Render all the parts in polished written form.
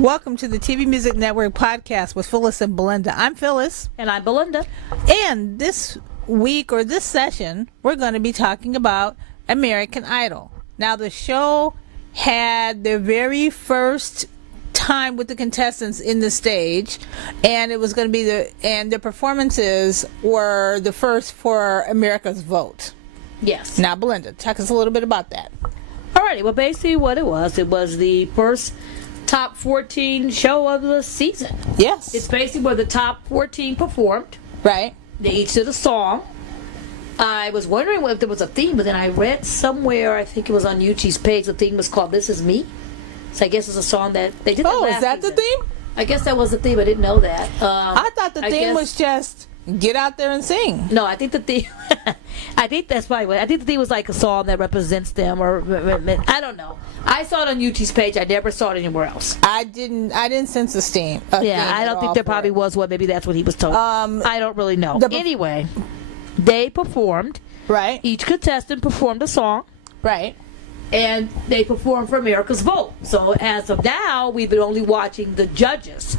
Welcome to the TV Music Network podcast with Phyllis and Belinda. I'm Phyllis. And I'm Belinda. And this week or this session, we're going to be talking about American Idol. Now, the show had their very first time with the contestants in the stage, and it was going to be the performances were the first for America's Vote. Yes. Now, Belinda, talk us a little bit about that. Alrighty, well, basically what it was the first top 14 show of the season. Yes. It's basically where the top 14 performed. Right. They each did a song. I was wondering if there was a theme, but then I read somewhere, I think it was on Uche's page, the theme was called This Is Me. So I guess it's a song that they did. Oh, is that season. The theme? I guess that was the theme. I didn't know that. I thought the theme was just get out there and sing. No, I think the theme. I think that's probably what. I think the theme was like a song that represents them, or I don't know. I saw it on Uche's page. I never saw it anywhere else. I didn't sense a theme. Yeah, I don't think there probably was one. Maybe that's what he was told. I don't really know. Anyway, they performed. Right. Each contestant performed a song. Right. And they performed for America's Vote. So as of now, we've been only watching the judges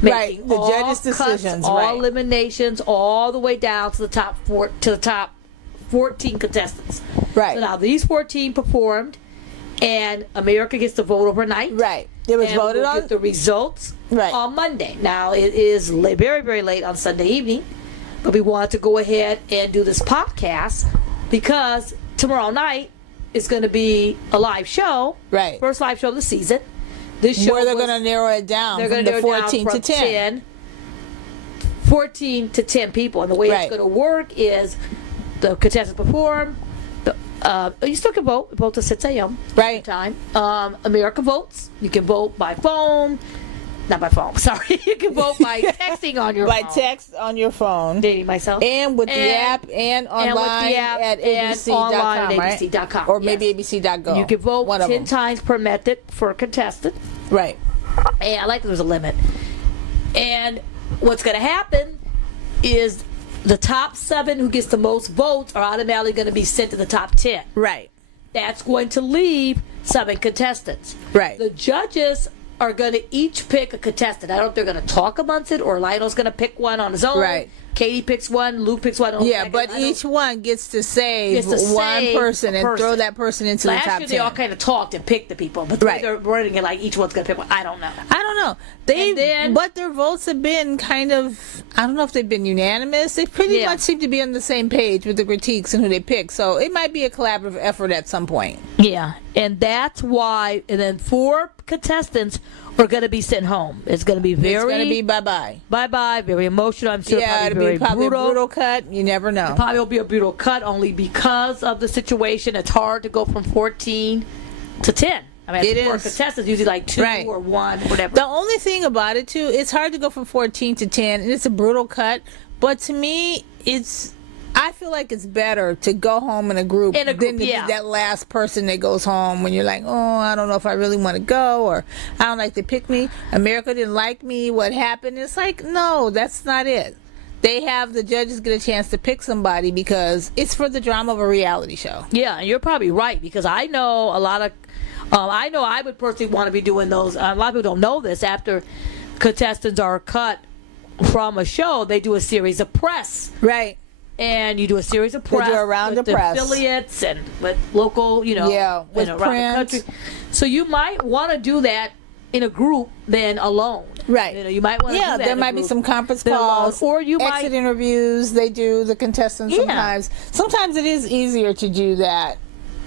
making the judges' decisions, all eliminations, all the way down to the top 14 contestants. Right. So now these 14 performed, and America gets to vote overnight. Right. It was voted on. Get the results on Monday. Now it is very, very late on Sunday evening, but we wanted to go ahead and do this podcast because tomorrow night is going to be a live show. Right. First live show of the season. This show where they're going to narrow it down from the 14 to 10. 14 to 10 people. And the way it's going to work is the contestants perform. You still can vote till 6 a.m. Right. Time. America votes. You can vote by phone. Not by phone, sorry. You can vote by texting on your phone. By text on your phone. Dating myself. And with the app and online at abc.com, right? abc.com. Or maybe abc.go. You can vote 10 times per method for a contestant. Right. And I like that there's a limit. And what's going to happen is the top 7 who gets the most votes are automatically going to be sent to the top 10. Right. That's going to leave 7 contestants. Right. The judges are going to each pick a contestant. I don't know if they're going to talk amongst it or Lionel's going to pick one on his own. Right. Katie picks one, Luke picks one. Yeah, but each one gets to save one person and throw that person into the top 10. Last year they all kind of talked and picked the people, but they're running it like each one's going to pick one. I don't know. But their votes have been kind of, I don't know if they've been unanimous. They pretty much seem to be on the same page with the critiques and who they pick. So it might be a collaborative effort at some point. Yeah, and that's why, and then 4 contestants are going to be sent home. It's going to be bye-bye. Bye-bye, very emotional. I'm sure it'll be probably a brutal cut. You never know. It probably will be a brutal cut only because of the situation. It's hard to go from 14 to 10. I mean, it's 4 contestants, usually like 2 or 1, whatever. The only thing about it, too, it's hard to go from 14 to 10, and it's a brutal cut. But to me, I feel like it's better to go home in a group than to be that last person that goes home when you're like, oh, I don't know if I really want to go, or I don't like they pick me. America didn't like me. What happened? It's like, no, that's not it. The judges get a chance to pick somebody because it's for the drama of a reality show. Yeah, and you're probably right because I know a lot of, I know I would personally want to be doing those. A lot of people don't know this. After contestants are cut from a show, they do a series of press. Right. And you do a series of press. They do a round of press. Affiliates and with local, with around print. The country. So you might want to do that in a group than alone. Right. You might want to do that there might be some conference calls. Or you exit interviews. They do the contestants sometimes. Sometimes it is easier to do that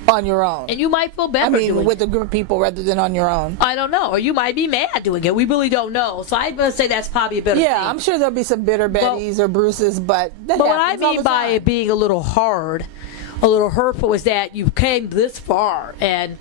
on your own. And you might feel better with a group of people rather than on your own. I don't know. Or you might be mad doing it. We really don't know. So I'm going to say that's probably a better thing. I'm sure there'll be some bitter Bettys or Bruces, but that what I mean by it being a little hard, a little hurtful, is that you came this far, and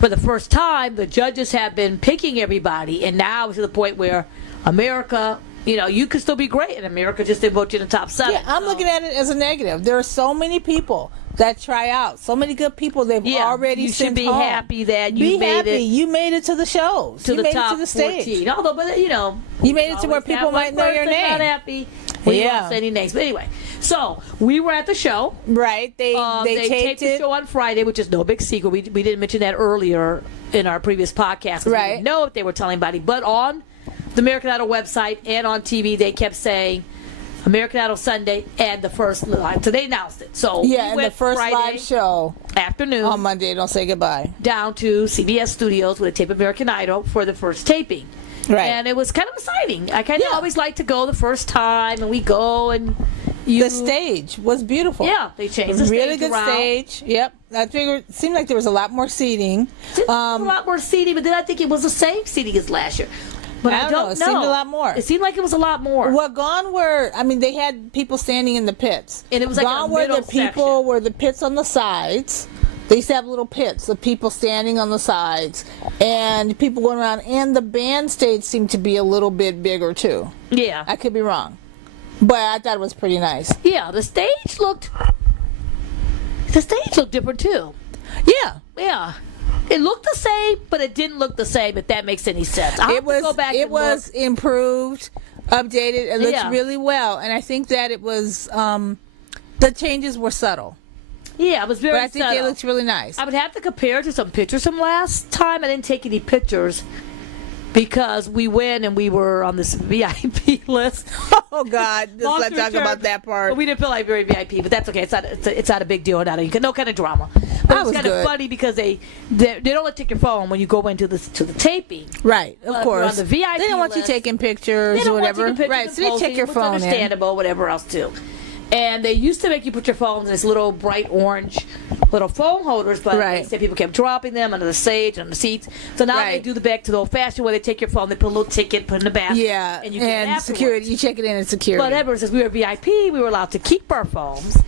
for the first time, the judges have been picking everybody, and now it's to the point where America, you could still be great, and America just didn't vote you in the top 7. Yeah, I'm looking at it as a negative. There are so many people that try out. So many good people they've already sent home. You should be happy that you made it. You made it to the shows. To you the made top it to the stage. 14. Although, but you made it to where people might know your name. Not happy. We won't say any names. But anyway, so we were at the show. Right. They taped the show on Friday, which is no big secret. We didn't mention that earlier in our previous podcast. We didn't know if they were telling anybody. But on the American Idol website and on TV, they kept saying American Idol Sunday and the first live. So they announced it. So and the first Friday live show afternoon on Monday. Don't say goodbye. Down to CBS Studios with a tape American Idol for the first taping. Right. And it was kind of exciting. I kind of always like to go the first time, and we go and the stage was beautiful. Yeah, they changed the really stage good around. stage. Yep. I figured it seemed like there was a lot more seating. A lot more seating, but then I think it was the same seating as last year. But I don't know. It seemed a lot more. It seemed like it was a lot more. Well, gone were, they had people standing in the pits. And it was like gone a were middle the people section. were the pits on the sides. They used to have little pits of people standing on the sides and people going around. And the band stage seemed to be a little bit bigger, too. Yeah. I could be wrong. But I thought it was pretty nice. Yeah, the stage looked different, too. Yeah. Yeah. It looked the same, but it didn't look the same, if that makes any sense. I'll have to go back and was look. Improved, updated. It looks really well. And I think that it was, the changes were subtle. Yeah, it was very subtle. But I think they looked really nice. I would have to compare to some pictures from last time. I didn't take any pictures because we went and we were on this VIP list. Oh God! Let's not talk about that part. Well, we didn't feel like very VIP, but that's okay. It's not a big deal. No kind of drama. But it's kind of funny because they don't let you take your phone when you go into the taping. Right, of course. On the VIP they don't want you taking pictures or whatever. Right, so they check your phone. Understandable, whatever else too. And they used to make you put your phones in this little bright orange little phone holders, but they said people kept dropping them under the stage and on the seats. So now they do the back to the old-fashioned where they take your phone, they put a little ticket, put it in the basket, and you get it afterwards. Security, you check it in at security. But ever since we were VIP, we were allowed to keep our phones.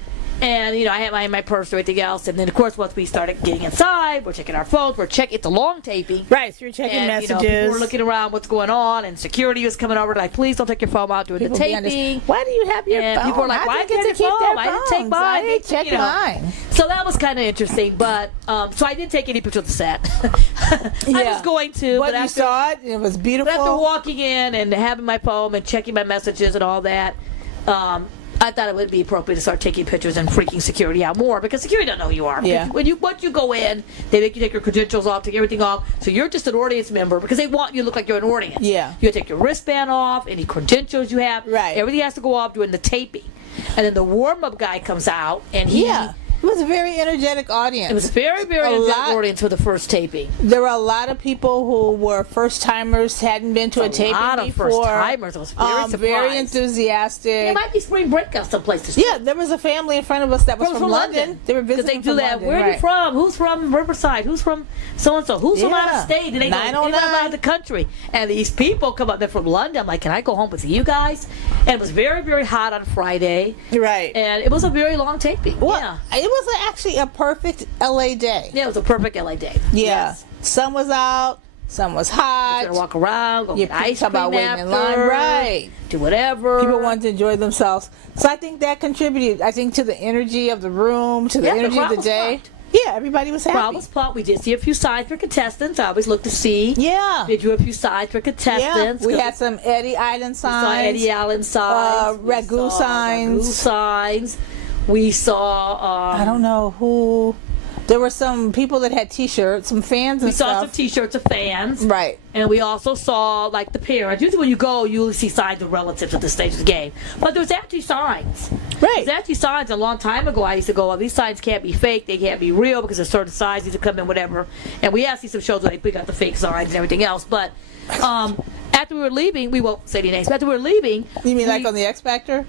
And, I had my purse or anything else. And then, of course, once we started getting inside, we're checking our phones. It's a long taping. Right, so you're checking messages. People were looking around what's going on. And security was coming over like, please don't take your phone out during the taping. Why do you have your phone? People were like, why did you keep their phone? I didn't take mine. I didn't check mine. So that was kind of interesting. But, so I didn't take any pictures of the set. I was going to. But you saw it. It was beautiful. But after walking in and having my phone and checking my messages and all that, I thought it would be appropriate to start taking pictures and freaking security out more because security don't know who you are. Yeah. Once you go in, they make you take your credentials off, take everything off. So you're just an audience member because they want you to look like you're an audience. Yeah. You take your wristband off, any credentials you have. Right. Everything has to go off during the taping. And then the warm-up guy comes out and he... Yeah. It was a very energetic audience. It was a very, very energetic audience for the first taping. There were a lot of people who were first-timers, hadn't been to a taping before. A lot of first-timers. I was very surprised. Very enthusiastic. There might be spring break out someplace. Yeah, there was a family in front of us that was from London. They were visiting from London. Where are you from? Who's from Riverside? Who's from so-and-so? Who's from out of state? And they go, out of the country. And these people come up, they're from London. I'm like, can I go home with you guys? And it was very, very hot on Friday. Right. And it was a very long taping. Well, yeah. It was actually a perfect LA day. Yeah, it was a perfect LA day. Yeah. Yes. Sun was out. Sun was hot. You're gonna walk around, go get ice cream about waiting in line, right? Do whatever. People wanted to enjoy themselves. So I think that contributed, to the energy of the room, to the energy of the day. Pumped. Yeah, everybody was happy. Crowd was pumped. We did see a few signs for contestants. I always look to see. Yeah. They drew a few signs for contestants. Yeah. We had some Eddie Island signs. We saw Eddie Island signs. Raghu signs. We saw... I don't know who... There were some people that had T-shirts, some fans and stuff. We saw some T-shirts of fans. Right. And we also saw, the parents. Usually when you go, you only see signs of relatives at this stage of the game. But there was actually signs. Right. There's actually signs. A long time ago, I used to go, these signs can't be fake. They can't be real because there's certain sizes that come in, whatever. And we have seen some shows where they got the fake signs and everything else. But after we were leaving, we won't say any names. But after we were leaving... You mean like on the X Factor?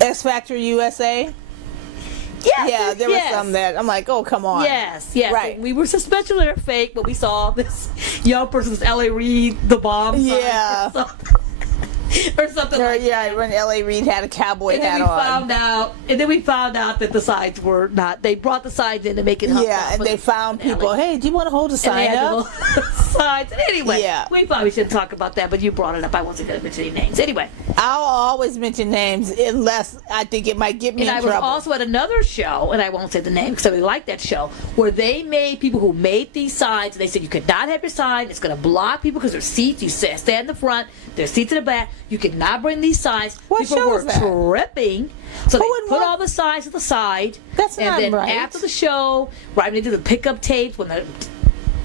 X Factor USA? Yeah, there was some that I'm like, oh, come on. Yes. Right. So we were suspecting they're fake, but we saw this young person's L.A. Reid, the bomb sign. Yeah. Or something like that. When L.A. Reid had a cowboy hat on. And then we found out that the signs were not. They brought the signs in to make it. Yeah, and they found people. Hey, do you want to hold a sign up? Signs. And anyway, we probably shouldn't talk about that, but you brought it up. I wasn't going to mention any names. Anyway, I'll always mention names unless I think it might get me in trouble. And I was also at another show, and I won't say the name because I really like that show, where they made people who made these signs. They said you could not have your sign. It's going to block people because there's seats. You stand in the front. There's seats in the back. You could not bring these signs. What people show were was that? Tripping. So they put all the signs to the side. That's and not then right. after the show, right when they do the pickup tapes, when the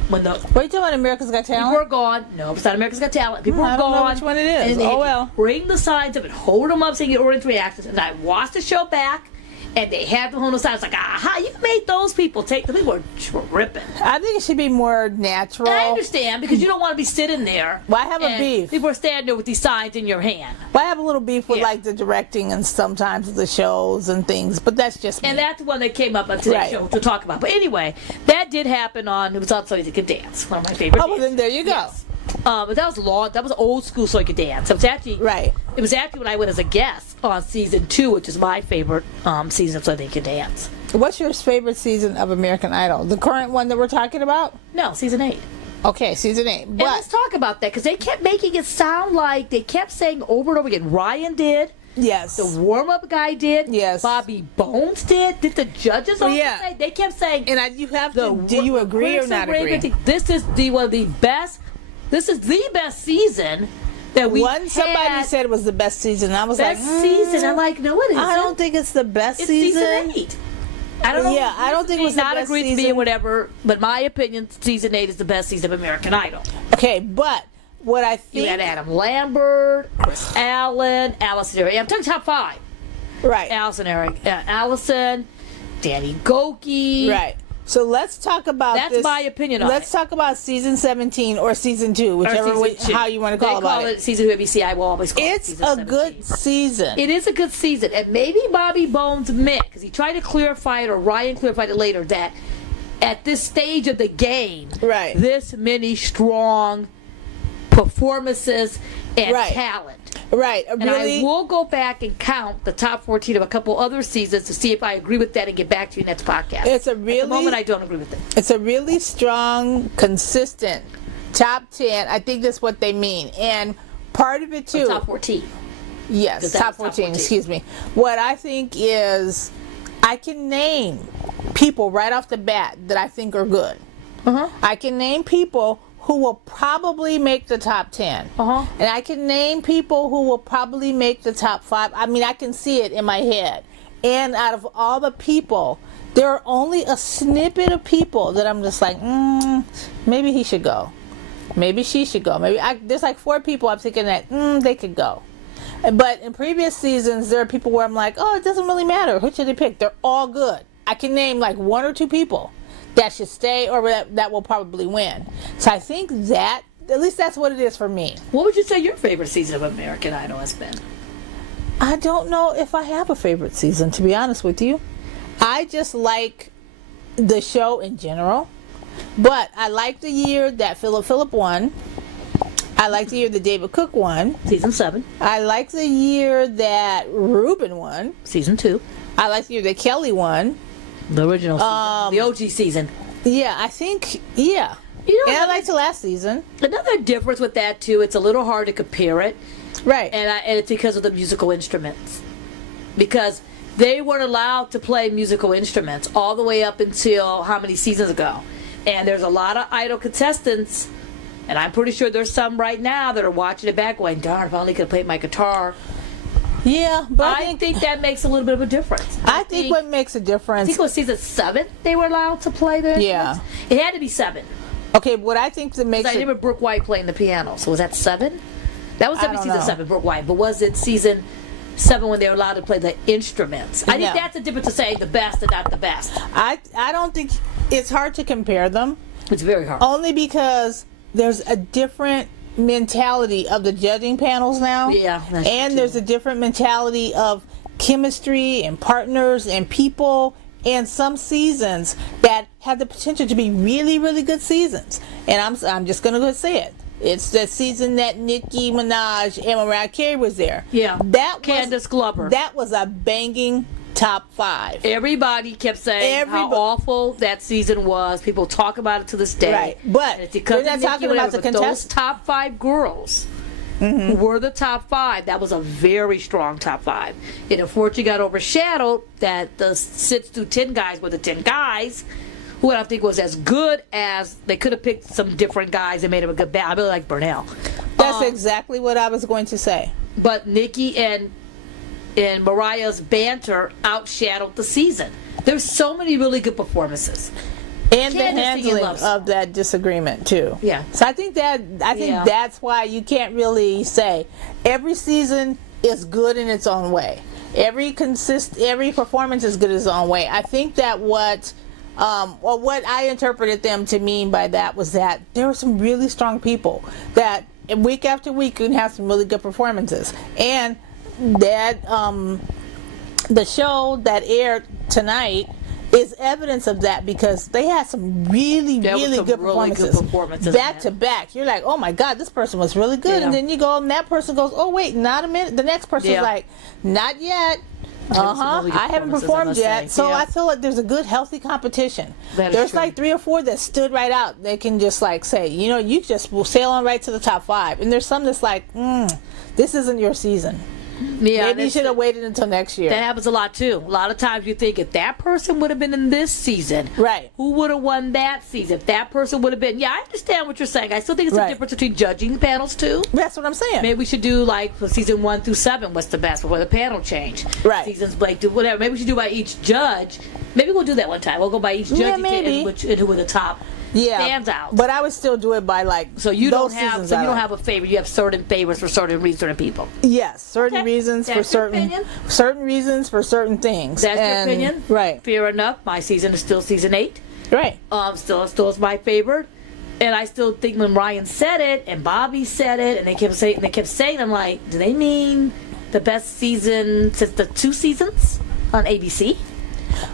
when the What are you talking about, America's Got Talent? people are gone. No, it's not America's Got Talent. People are I don't gone. know which one it is. And they Oh, well. bring the signs up and hold them up so you get audience reactions. And I watched the show back, and they had them on the signs like, aha, you made those people take. The people were ripping. I think it should be more natural. And I understand, because you don't want to be sitting there. Well, I have a and beef. People are standing there with these signs in your hand. But I have a little beef with Yeah. like the directing and sometimes the shows and things, but that's just me. And that's the one that came up on today's Right. show to talk about. But anyway, that did happen it was on So You Could Dance, one of my favorite Oh, well, then there you go. Yes. But that was long. That was old school So You Could Dance. It was actually Right. It was actually when I went as a guest on season 2, which is my favorite season of So You Could Dance. What's your favorite season of American Idol? The current one that we're talking about? No, season 8. Okay, season 8. And But let's talk about that, because they kept making it sound like they kept saying over and over again. Ryan did. yes, The warm-up guy did. Yes. Bobby Bones did. Did the judges also yeah. say? They kept saying. and you have to. Do you agree or not agree? This is one of the best. This is the best season that we Somebody had. said it was the best season. I was Best like, season. I'm like, no, it isn't. I don't think it's the best It's season. season 8. I don't know. Yeah, I don't think it was the not best agree with me season. and whatever, but my opinion, season 8 is the best season of American Idol. Okay, but what I You think, had Adam Lambert, Chris Allen, Allison Eric. I'm talking top 5. right, Allison Eric, Allison, Danny Goki. right. So let's talk about That's this. my opinion on Let's it. talk about season 17 or season 2, Or whichever season way, 2. how you want to They call about it. season 2 ABC. I will always call it It's season a 17. good season. It is a good season, and maybe Bobby Bones meant, because he tried to clarify it, or Ryan clarified it later, that at this stage of the game, Right. this many strong performances and Right. talent. Right, And really. I will go back and count the top 14 of a couple other seasons to see if I agree with that and get back to you next podcast. It's a At really, the moment, I don't agree with it. it's a really strong, consistent top 10. I think that's what they mean, and part of it too. Top 14. Yes, 'Cause that top was top 14, 14. excuse me. What I think is, I can name people right off the bat that I think are good. I can name people who will probably make the top 10. And I can name people who will probably make the top 5. I mean, I can see it in my head. And out of all the people, there are only a snippet of people that I'm just like, maybe he should go. Maybe she should go. There's like 4 people I'm thinking that they could go. But in previous seasons, there are people where I'm like, oh, it doesn't really matter. Who should they pick? They're all good. I can name like 1 or 2 people that should stay or that will probably win. So I think that, at least that's what it is for me. What would you say your favorite season of American Idol has been? I don't know if I have a favorite season, to be honest with you. I just like the show in general. But I like the year that Philip won. I like the year that David Cook won. Season 7. I like the year that Ruben won. Season 2. I like the year that Kelly won. The original season. The OG season. Yeah, I think, yeah. You know, And I liked the last season. another difference with that, too, it's a little hard to compare it. Right. And it's because of the musical instruments. Because they weren't allowed to play musical instruments all the way up until how many seasons ago. And there's a lot of Idol contestants, and I'm pretty sure there's some right now that are watching it back going, darn, if I only could have played my guitar. Yeah, but I think that makes a little bit of a difference. I think what makes a I difference. think it was season 7 they were allowed to play the Yeah. instruments. It had to be 7. Okay, what I think that makes I remember Brooke White playing the piano. So was that 7? That was I definitely don't season know. 7, Brooke White. But was it season 7 when they were allowed to play the instruments? I think No. that's the difference of saying the best and not the best. I don't think it's hard to compare them, It's very hard. only because there's a different mentality of the judging panels now. Yeah, that's and true. there's a different mentality of chemistry and partners and people, and some seasons that have the potential to be really, really good seasons. And I'm just gonna go say it. It's the season that Nicki Minaj and Mariah Carey was there. Yeah. That Candace Glover. That was a banging top 5. Everybody kept saying how Everybody- awful that season was. People talk about it to this day. Right, but And it's because they're not of Nicki talking about Minaj, the but those contestants. top 5 girls who were the top 5. That was a very strong top 5. And unfortunately got overshadowed that the 6 through 10 guys were the 10 guys who I don't think was as good as they could have picked some different guys and made them a good band. I really like Burnell. That's exactly what I was going to say. But Nicki and Mariah's banter outshadowed the season. There's so many really good performances. and the Candace handling loves. of that disagreement too. Yeah. So I think that's why you can't really say every season is good in its own way. Every performance is good in its own way. I think that what I interpreted them to mean by that was that there were some really strong people that week after week can have some really good performances, and that the show that aired tonight is evidence of that, because they had some really good performances back to back. You're like, oh my God, this person was really good, and then you go and that person goes, oh wait, not a minute. The next person's like, not yet. Really I haven't performed yet. So I feel like there's a good, healthy competition. There's like 3 or 4 that stood right out. They can just like say, you just will sail on right to the top 5. And there's some that's like, this isn't your season. Yeah, maybe you should have waited until next year. That happens a lot too. A lot of times you think if that person would have been in this season, right? Who would have won that season? If that person would have been, I understand what you're saying. I still think it's a difference between judging panels too. That's what I'm saying. Maybe we should do like for season 1 through 7, what's the best before the panel change? Right. Seasons like do whatever. Maybe we should do by each judge. Maybe we'll do that one time. We'll go by each judge and who were the top. Stands out. But I would still do it by like you don't have a favorite. You have certain favorites for certain reasons, certain people. Yes, certain reasons for certain reasons for certain things. That's your opinion, right? Fair enough. My season is still season 8, right? Still is my favorite, and I still think when Ryan said it and Bobby said it, and they kept saying, I'm like, do they mean the best season since the 2 seasons on ABC?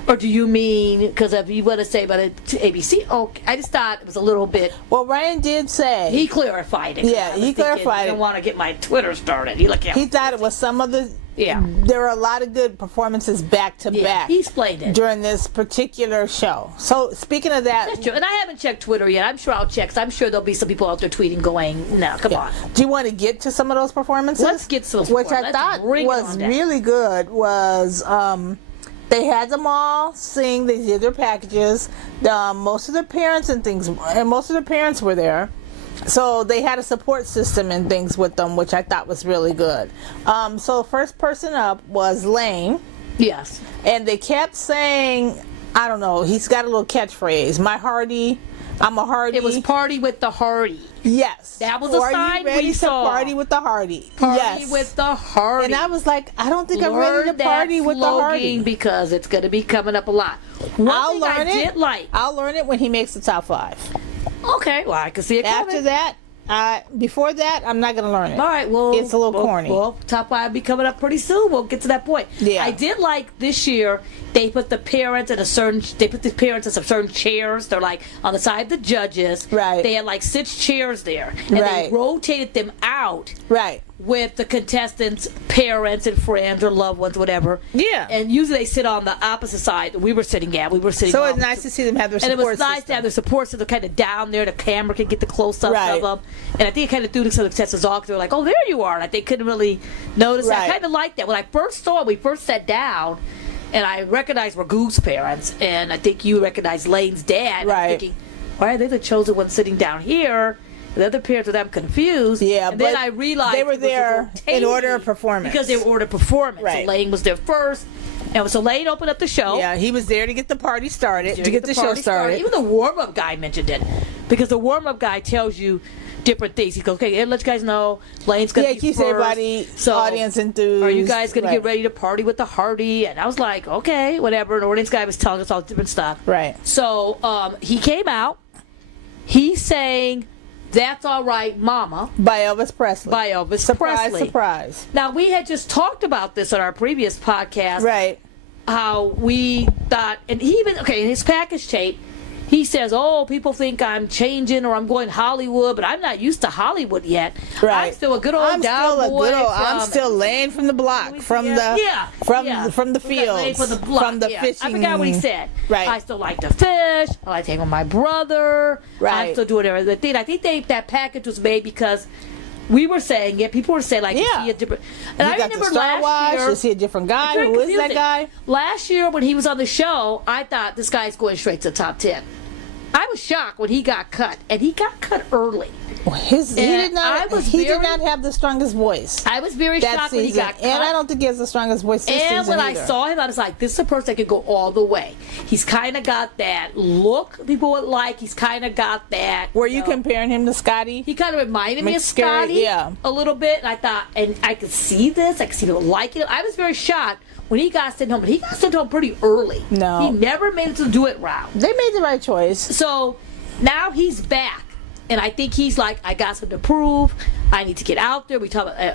Or do you mean, because if you want to say about it to ABC, I just thought it was a little bit. Well, Ryan did say. He clarified it. Yeah, he clarified it. I don't want to get my Twitter started. He thought it was some of the. Yeah. There were a lot of good performances back to back. He explained it. During this particular show. So, speaking of that. That's true. And I haven't checked Twitter yet. I'm sure I'll check, because I'm sure there'll be some people out there tweeting going, no, come on. Do you want to get to some of those performances? Let's get to those Which I thought was really good was. They had them all sing. They did their packages. Most of their parents were there, so they had a support system and things with them, which I thought was really good. So first person up was Laine. Yes, and they kept saying, I don't know. He's got a little catchphrase. My Hardy. I'm a Hardy. It was party with the Hardy. Yes. That was a sign we saw. Party with the Hardy. Party with the Hardy. And I was like, I don't think I'm ready to party with the Hardy. Because it's going to be coming up a lot. I'll learn it when he makes the top 5. Okay. Well, I can see it coming. After that, before that, I'm not going to learn it. All right. Well, it's a little corny. Well, top 5 will be coming up pretty soon. We'll get to that point. Yeah. I did like this year. They put the parents in some certain chairs. They're like on the side of the judges. Right. They had like 6 chairs there, and they rotated them out. Right. With the contestants' parents and friends or loved ones, whatever. Yeah. And usually they sit on the opposite side that we were sitting at. So it's nice to see them have their support system. And it was nice to have their support system kind of down there. The camera could get the close-ups of them. And I think it kind of threw some of the contestants off. They were like, oh, there you are. And they couldn't really notice. I kind of liked that. When I first saw it, we first sat down, and I recognized Raghu's parents, and I think you recognized Laine's dad. Right. I'm thinking, why are they the chosen ones sitting down here? The other parents with them confused. Yeah, and then I realized they were there in order of performance. Because they were order of performance. Right. So Laine was there first. And so Laine opened up the show. Yeah, he was there to get the party started, to get the show started. Even the warm-up guy mentioned it. Because the warm-up guy tells you different things. He goes, okay, let you guys know Laine's going to be keeps first. Everybody, audience enthused. Are you guys going to get ready to party with the Hardy? And I was like, okay, whatever. And the audience guy was telling us all different stuff. Right. So he came out. He's saying, That's All Right, Mama. By Elvis Presley. Surprise. Surprise. Now, we had just talked about this on our previous podcast. Right. How we thought, and he even, in his package tape, he says, oh, people think I'm changing or I'm going Hollywood, but I'm not used to Hollywood yet. Right. I'm still a good old I'm still Laine from the block, from the fields, from the fishing. I forgot what he said. Right. I still like to fish. I like to hang with my brother. Right. I'm still doing everything. I think that package was made because we were saying it. People were saying, you see a different. And I remember last year, you see a different guy. Who is that guy? Last year when he was on the show, I thought this guy's going straight to the top 10. I was shocked when he got cut, and he got cut early. He did not have the strongest voice. I was very shocked when he got cut. And I don't think he has the strongest voice this season. And when I saw him, I was like, this is a person that could go all the way. He's kind of got that look people would like. He's kind of got that. Were you comparing him to Scotty? He kind of reminded me of Scotty a little bit. And I thought, and I could see this. I could see people liking it. I was very shocked when he got sent home. But he got sent home pretty early. No. He never made it to the Do It round. They made the right choice. So now he's back. And I think he's like, I got something to prove. I need to get out there.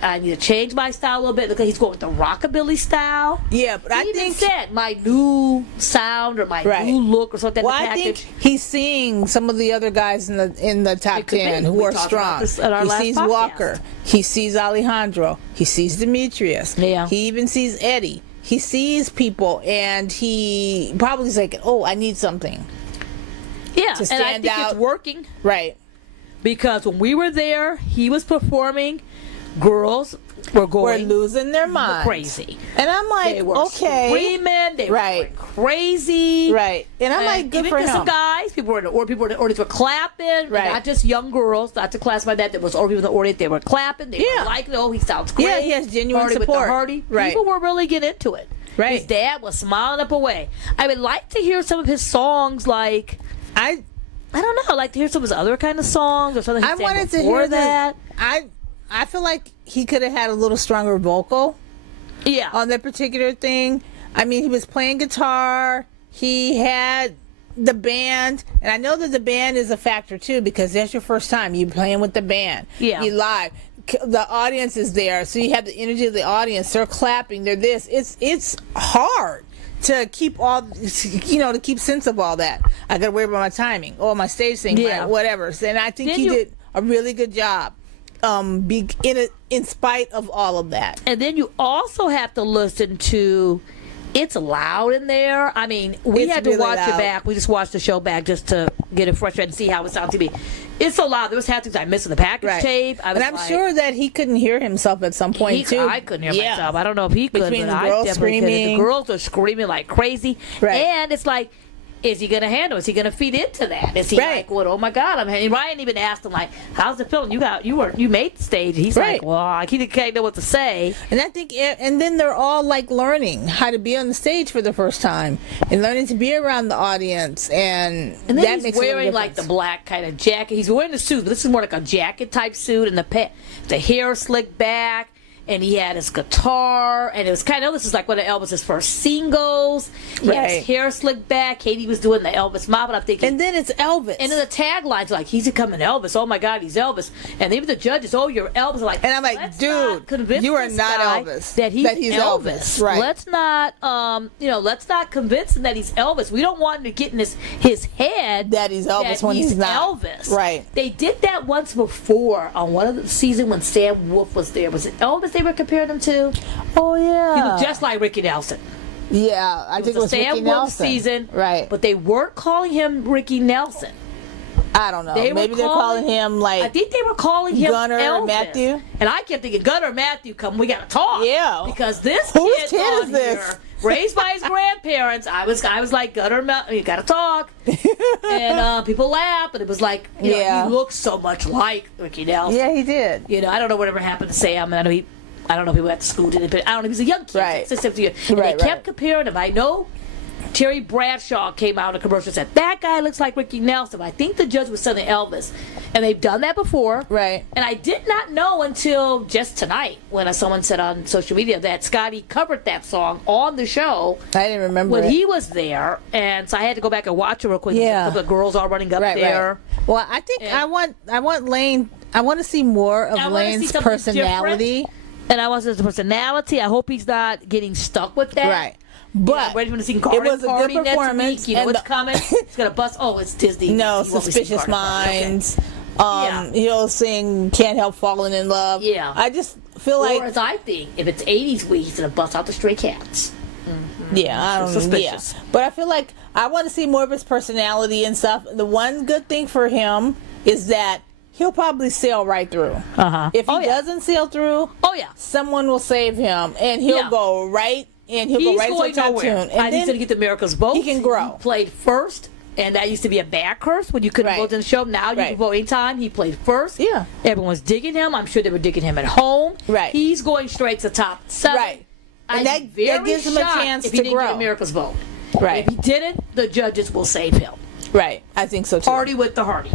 I need to change my style a little bit. Look, he's going with the rockabilly style. Yeah, but he even said my new sound or my new look or something. Well, I think he's seeing some of the other guys in the top 10 who are strong. He sees Walker. He sees Alejandro. He sees Dimitrius. Yeah. He even sees Eddie. He sees people, and he probably is like, "Oh, I need something." Yeah, to stand and I think it's working. Right. Because when we were there, he was performing. Girls were losing their minds, crazy, and I'm like, they were okay, screaming, they were going crazy, right? And I'm like, good for him. Some guys, people in the audience were clapping, right? Not just young girls, not to classify that. There was older people in the audience. They were clapping. They were liking, oh, he sounds great. Yeah, he has genuine support. Right. People were really getting into it. Right. His dad was smiling up away. I would like to hear some of his songs, like I don't know. I'd like to hear some of his other kind of songs or something. I wanted to hear that. I feel like he could have had a little stronger vocal. Yeah. On that particular thing. I mean, he was playing guitar. He had the band, and I know that the band is a factor too, because that's your first time you playing with the band. Yeah. You live. The audience is there, so you have the energy of the audience. They're clapping. They're this. It's hard to keep to keep sense of all that. I got to worry about my timing or my stage thing, whatever. And I think he did a really good job. In spite of all of that. And then you also have to listen to, it's loud in there. I mean, we had to really watch it back. We just watched the show back just to get it fresh and see how it sounds to me. It's so loud. There was half things I missed in the package tape. And I'm sure that he couldn't hear himself at some point too. I couldn't hear myself. I don't know if he could, Between but the girls I definitely screaming. could. The girls are screaming like crazy. Right. And it's like, is he going to handle? Is he going to feed into that? Is he like, what? Oh my God! And Ryan even asked him like, "How's it feeling? You made the stage." He's like, "Well, he can't know what to say." And I think, and then they're all like learning how to be on the stage for the first time and learning to be around the audience, and then that he's makes wearing like the black kind of jacket. He's wearing the suit, but this is more like a jacket type suit, and the hair slicked back. And he had his guitar, and it was kind of, this is like one of Elvis's first singles. He had his hair slicked back. Katie was doing the Elvis mop, and I'm thinking. And then it's Elvis. And then the tagline's like, he's becoming Elvis. Oh my God, he's Elvis. And even the judges, oh, you're Elvis. And I'm like, dude, you are not Elvis. That he's Elvis. Right. Let's not convince him that he's Elvis. We don't want him to get in his head that he's Elvis when he's not. Elvis. Right. They did that once before on one of the season when Sam Wolf was there. Was it Elvis they were comparing him to? Oh yeah, he was just like Ricky Nelson. Yeah, I think it was Sam Ricky Nelson season, right? But they weren't calling him Ricky Nelson. I don't know. Maybe they're calling him like. I think they were calling him Gunnar Elvis. or Matthew. And I kept thinking, Gunnar or Matthew, come, we gotta talk. Yeah, because this kid is this? Here, raised by his grandparents. I was like, Gunnar, you gotta talk. And people laughed, but it was like, you know, he looked so much like Ricky Nelson. Yeah, he did. You know, I don't know whatever happened to Sam. I don't know if he went to school, didn't, but I don't know. He was a young kid. Right. And they kept comparing him. I know Terry Bradshaw came out in a commercial and said, that guy looks like Ricky Nelson. I think the judge was saying Elvis. And they've done that before. Right. And I did not know until just tonight when someone said on social media that Scotty covered that song on the show. I didn't remember when he was there. And so I had to go back and watch it real quick. Yeah. The girls all running up there. Right. Well, I think I want Laine. I want to see more of Laine's personality. Different. And I want his personality. I hope he's not getting stuck with that. Right. But ready for the scene. It was a good performance. Next week. You know what's coming? It's gonna bust. Oh, it's Disney. No, Suspicious Minds. Okay. He'll sing "Can't Help Falling in Love." Yeah. I just feel like, or as I think, if it's '80s week, he's gonna bust out the Stray Cats. Mm-hmm. Yeah, I don't know. Suspicious. Yeah. But I feel like I want to see more of his personality and stuff. The one good thing for him is that he'll probably sail right through. If he doesn't sail through, someone will save him, and he'll go right. And he'll go right to the top tune. And he's going to get the Miracles vote. He can grow. He played first And that used to be a bad curse when you couldn't vote in the show. Now you can vote anytime. He played first. Yeah. Everyone's digging him. I'm sure they were digging him at home. Right. He's going straight to top 7. Right. And that gives him a chance if to he didn't grow. get America's vote. Right. If he didn't, the judges will save him. Right. I think so too. Party with the Hardy.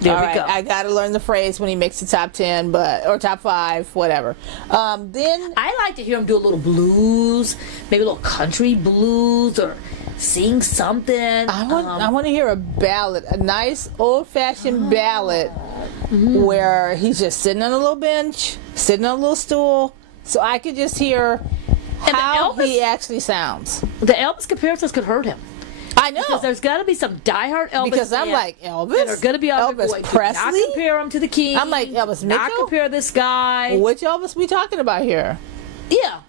There All we right. go. I got to learn the phrase when he makes the top 10, or top 5, whatever. Then I like to hear him do a little blues, maybe a little country blues, or sing something. I want to hear a ballad, a nice old-fashioned ballad, where he's just sitting on a little bench, sitting on a little stool, so I could just hear how he actually sounds. The Elvis comparisons could hurt him. I know. Because there's got to be some diehard Elvis Because I'm like, Elvis? that are going to be on Elvis the boy. Presley? Do not compare him to the King. I'm like, Elvis Do not Mitchell? compare this guy. Which Elvis we talking about here? Yeah.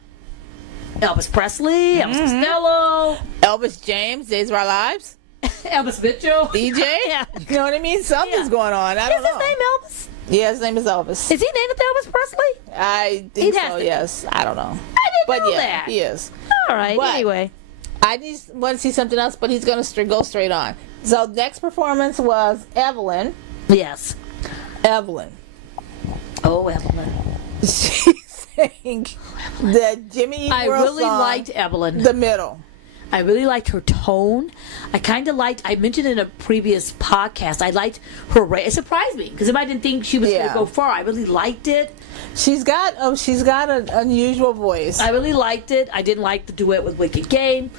Elvis Presley, Elvis Costello, Elvis James, Days of Our Lives? Elvis Mitchell. DJ? Yeah. You know what I mean? Something's going on. I don't know. Is his name Elvis? Yeah, his name is Elvis. Is he named after Elvis Presley? I think He'd have so, to. yes. I don't know. I didn't know yeah, that. he is. All right, But- anyway. I just want to see something else, but he's going to go straight on. So next performance was Evelyn. Yes. Evelyn. Oh, Evelyn. She sang the Jimmy Eat I World really song, liked Evelyn. The Middle. I really liked her tone. I kind of liked, I mentioned in a previous podcast, I liked her, it surprised me because I didn't think she was going to go far. I really liked it. She's got an unusual voice. I really liked it. I didn't like the duet with Wicked Game,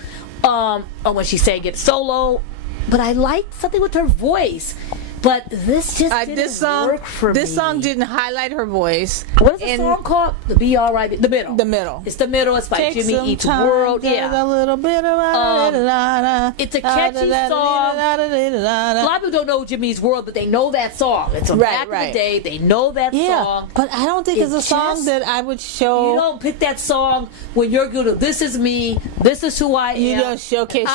or when she sang it solo, but I liked something with her voice. But this just didn't work for me. This song didn't highlight her voice. What is the song called? The Be All Right. The Middle. The Middle. It's The Middle. It's by Take Jimmy some Eats time, World. get Yeah. a little bit of It's a catchy song. A lot of people don't know Jimmy Eats World, but they know that song. It's from back in the day. They know that song. But I don't think it's a song that I would show. You don't pick that song when you're good at this is me, this is who I am. You don't showcase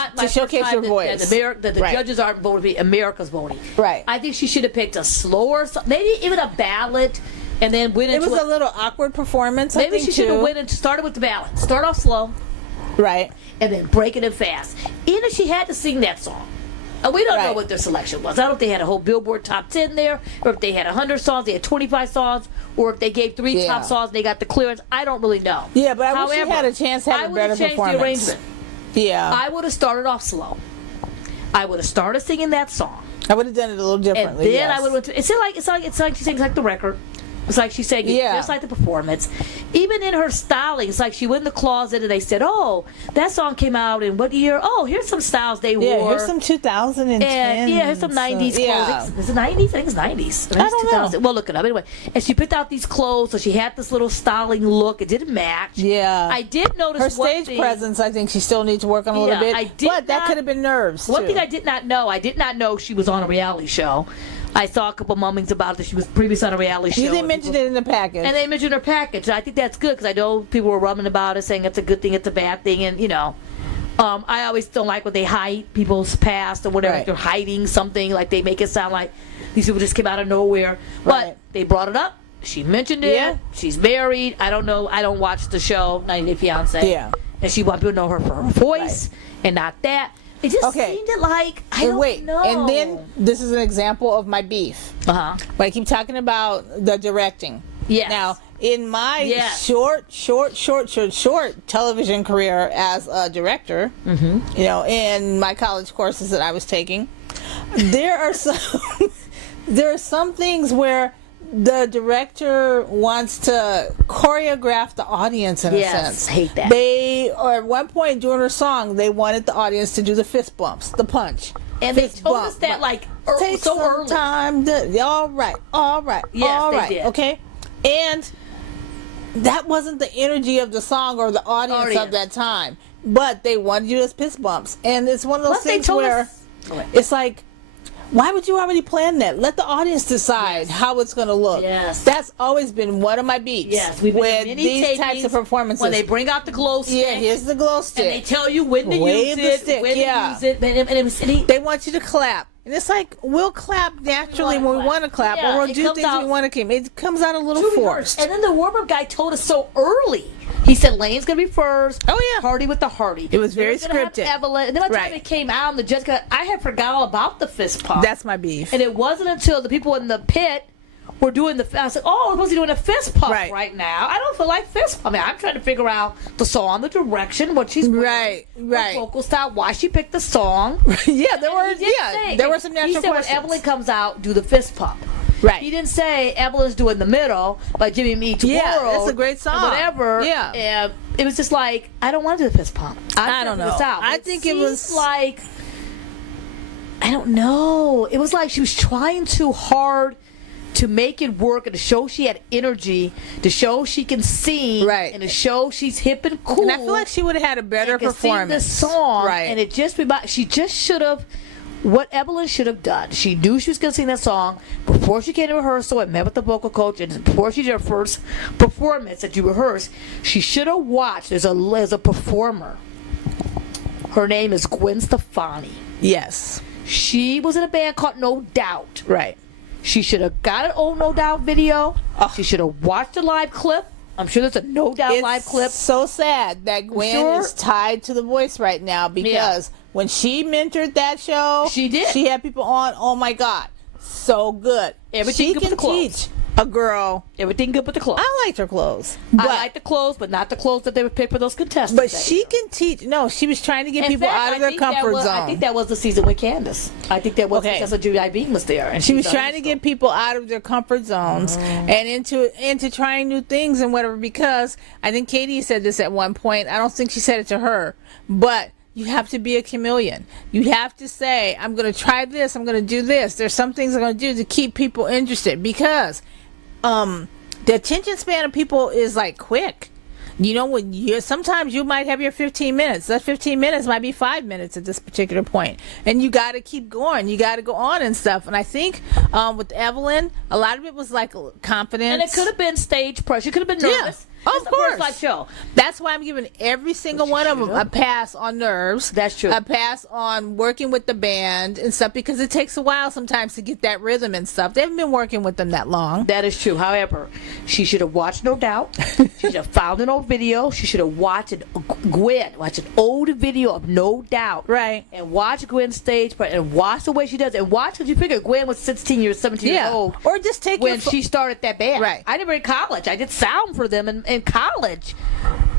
your voice. That the judges aren't voting, America's voting. Right. I think she should have picked a slower song, maybe even a ballad, and then went into it was a little awkward performance. Maybe she should have went and started with the ballad. Start off slow. Right. And then break it in fast. Even if she had to sing that song. We don't know what their selection was. I don't know if they had a whole Billboard top 10 there, or if they had 100 songs, they had 25 songs, or if they gave 3 top songs and they got the clearance. I don't really know. Yeah, but I wish she had a chance to have a better performance. The arrangement. Yeah. I would have started off slow. I would have started singing that song. I would have done it a little differently. And then I would have went to, it's like she sings like the record. It's like she sang it just like the performance. Even in her styling, it's like she went in the closet and they said, "Oh, that song came out in what year? Oh, here's some styles they wore. Yeah, here's some 2010. And here's some 90s clothes. Yeah. Is it 90s? I think it's 90s. I don't know. Well, look it up. Anyway, and she picked out these clothes, so she had this little styling look. It didn't match. Yeah. I did notice her stage presence, I think she still needs to work on a little bit. But that could have been nerves, One thing I did not know she was on a reality show. I saw a couple moments about that she was previously on a reality show. They mentioned it in the package. And they mentioned her package. And I think that's good because I know people were rumming about it, saying it's a good thing, it's a bad thing. And, I always don't like when they hide people's past or whatever. Right. They're hiding something, like they make it sound like these people just came out of nowhere. But they brought it up. She mentioned it. Yeah. She's married. I don't know. I don't watch the show, 90 Day Fiancé. Yeah. And she wants people to know her for her voice and not that. It just seemed like, I don't know. And then, this is an example of my beef. Uh-huh. When I keep talking about the directing. Yes. Now, in my short television career as a director, in my college courses that I was taking, there are some things where the director wants to choreograph the audience in a sense. I hate that. At one point during her song, they wanted the audience to do the fist bumps, the punch. And they told us that take so some early. Time to, all right. Yes, they did. Okay. And that wasn't the energy of the song or the audience of that time. But they wanted you to fist bumps. And it's one of those things where it's like, why would you already plan that? Let the audience decide how it's going to look. Yes. That's always been one of my beefs. Yes, we've with been these types of performances. When they bring out the glow stick. Yeah, here's the glow stick. And they tell you when to use it, when to use it. They want you to clap. And it's like, we'll clap naturally when we want to clap, or we'll do things we want to keep. It comes out a little forced. And then the warm-up guy told us so early. He said Laine's going to be first. Oh, yeah. Hardy with the Hardy. It was very scripted. Evelyn. And then by the time it came out, the judge I had forgot all about the fist pump. That's my beef. And it wasn't until the people in the pit were doing I was like, oh, we're supposed to be doing a fist pump right now. I don't feel like fist pump. I'm trying to figure out the song, the direction, what she's wearing, her vocal style, why she picked the song. There were some natural he said questions. When Evelyn comes out, do the fist pump. Right. He didn't say Evelyn's doing the middle by Jimmy Meets World. That's a great song. Whatever. Yeah. And it was just like, I don't want to do the fist pump. I don't know. I think it was like, I don't know. It was like she was trying too hard to make it work and to show she had energy, to show she can sing, and to show she's hip and cool. And I feel like she would have had a better performance. Sing the song, and it just she just should have. What Evelyn should have done, she knew she was going to sing that song before she came to rehearsal and met with the vocal coach, and before she did her first performance that you rehearsed, she should have watched. There's a performer. Her name is Gwen Stefani. Yes. She was in a band called No Doubt. Right. She should have got an old No Doubt video. She should have watched a live clip. I'm sure there's a No Doubt live clip. It's so sad that Gwen is tied to The Voice right now because when she mentored that show, she had people on. Oh my God, so good. Everything she good can with the clothes. teach a girl. Everything good with the clothes. I liked her clothes. I like the clothes, but not the clothes that they would pick for those contestants. But she can teach. No, she was trying to get people out of their comfort zone. I think that was the season with Candace. I think that was because Judy Beam was there, and she was trying to get people out of their comfort zones and into trying new things and whatever. Because I think Katie said this at one point. I don't think she said it to her, but you have to be a chameleon. You have to say, I'm going to try this. I'm going to do this. There's some things I'm going to do to keep people interested because the attention span of people is like quick. You know, sometimes you might have your 15 minutes. That 15 minutes might be 5 minutes at this particular point. And you got to keep going. You got to go on and stuff. And I think with Evelyn, a lot of it was like confidence. And it could have been stage pressure. You could have been nervous. Of course. Live show. That's why I'm giving every single one of them a pass on nerves. That's true. A pass on working with the band and stuff because it takes a while sometimes to get that rhythm and stuff. They haven't been working with them that long. That is true. However, she should have watched No Doubt. She should have found an old video. She should have watched an old video of No Doubt. Right. And watch Gwen's stage and watch the way she does it. And watch because you figure Gwen was 17 years, 17 years old. Or just take when she started that band. Right. I never in college. I did sound for them in college.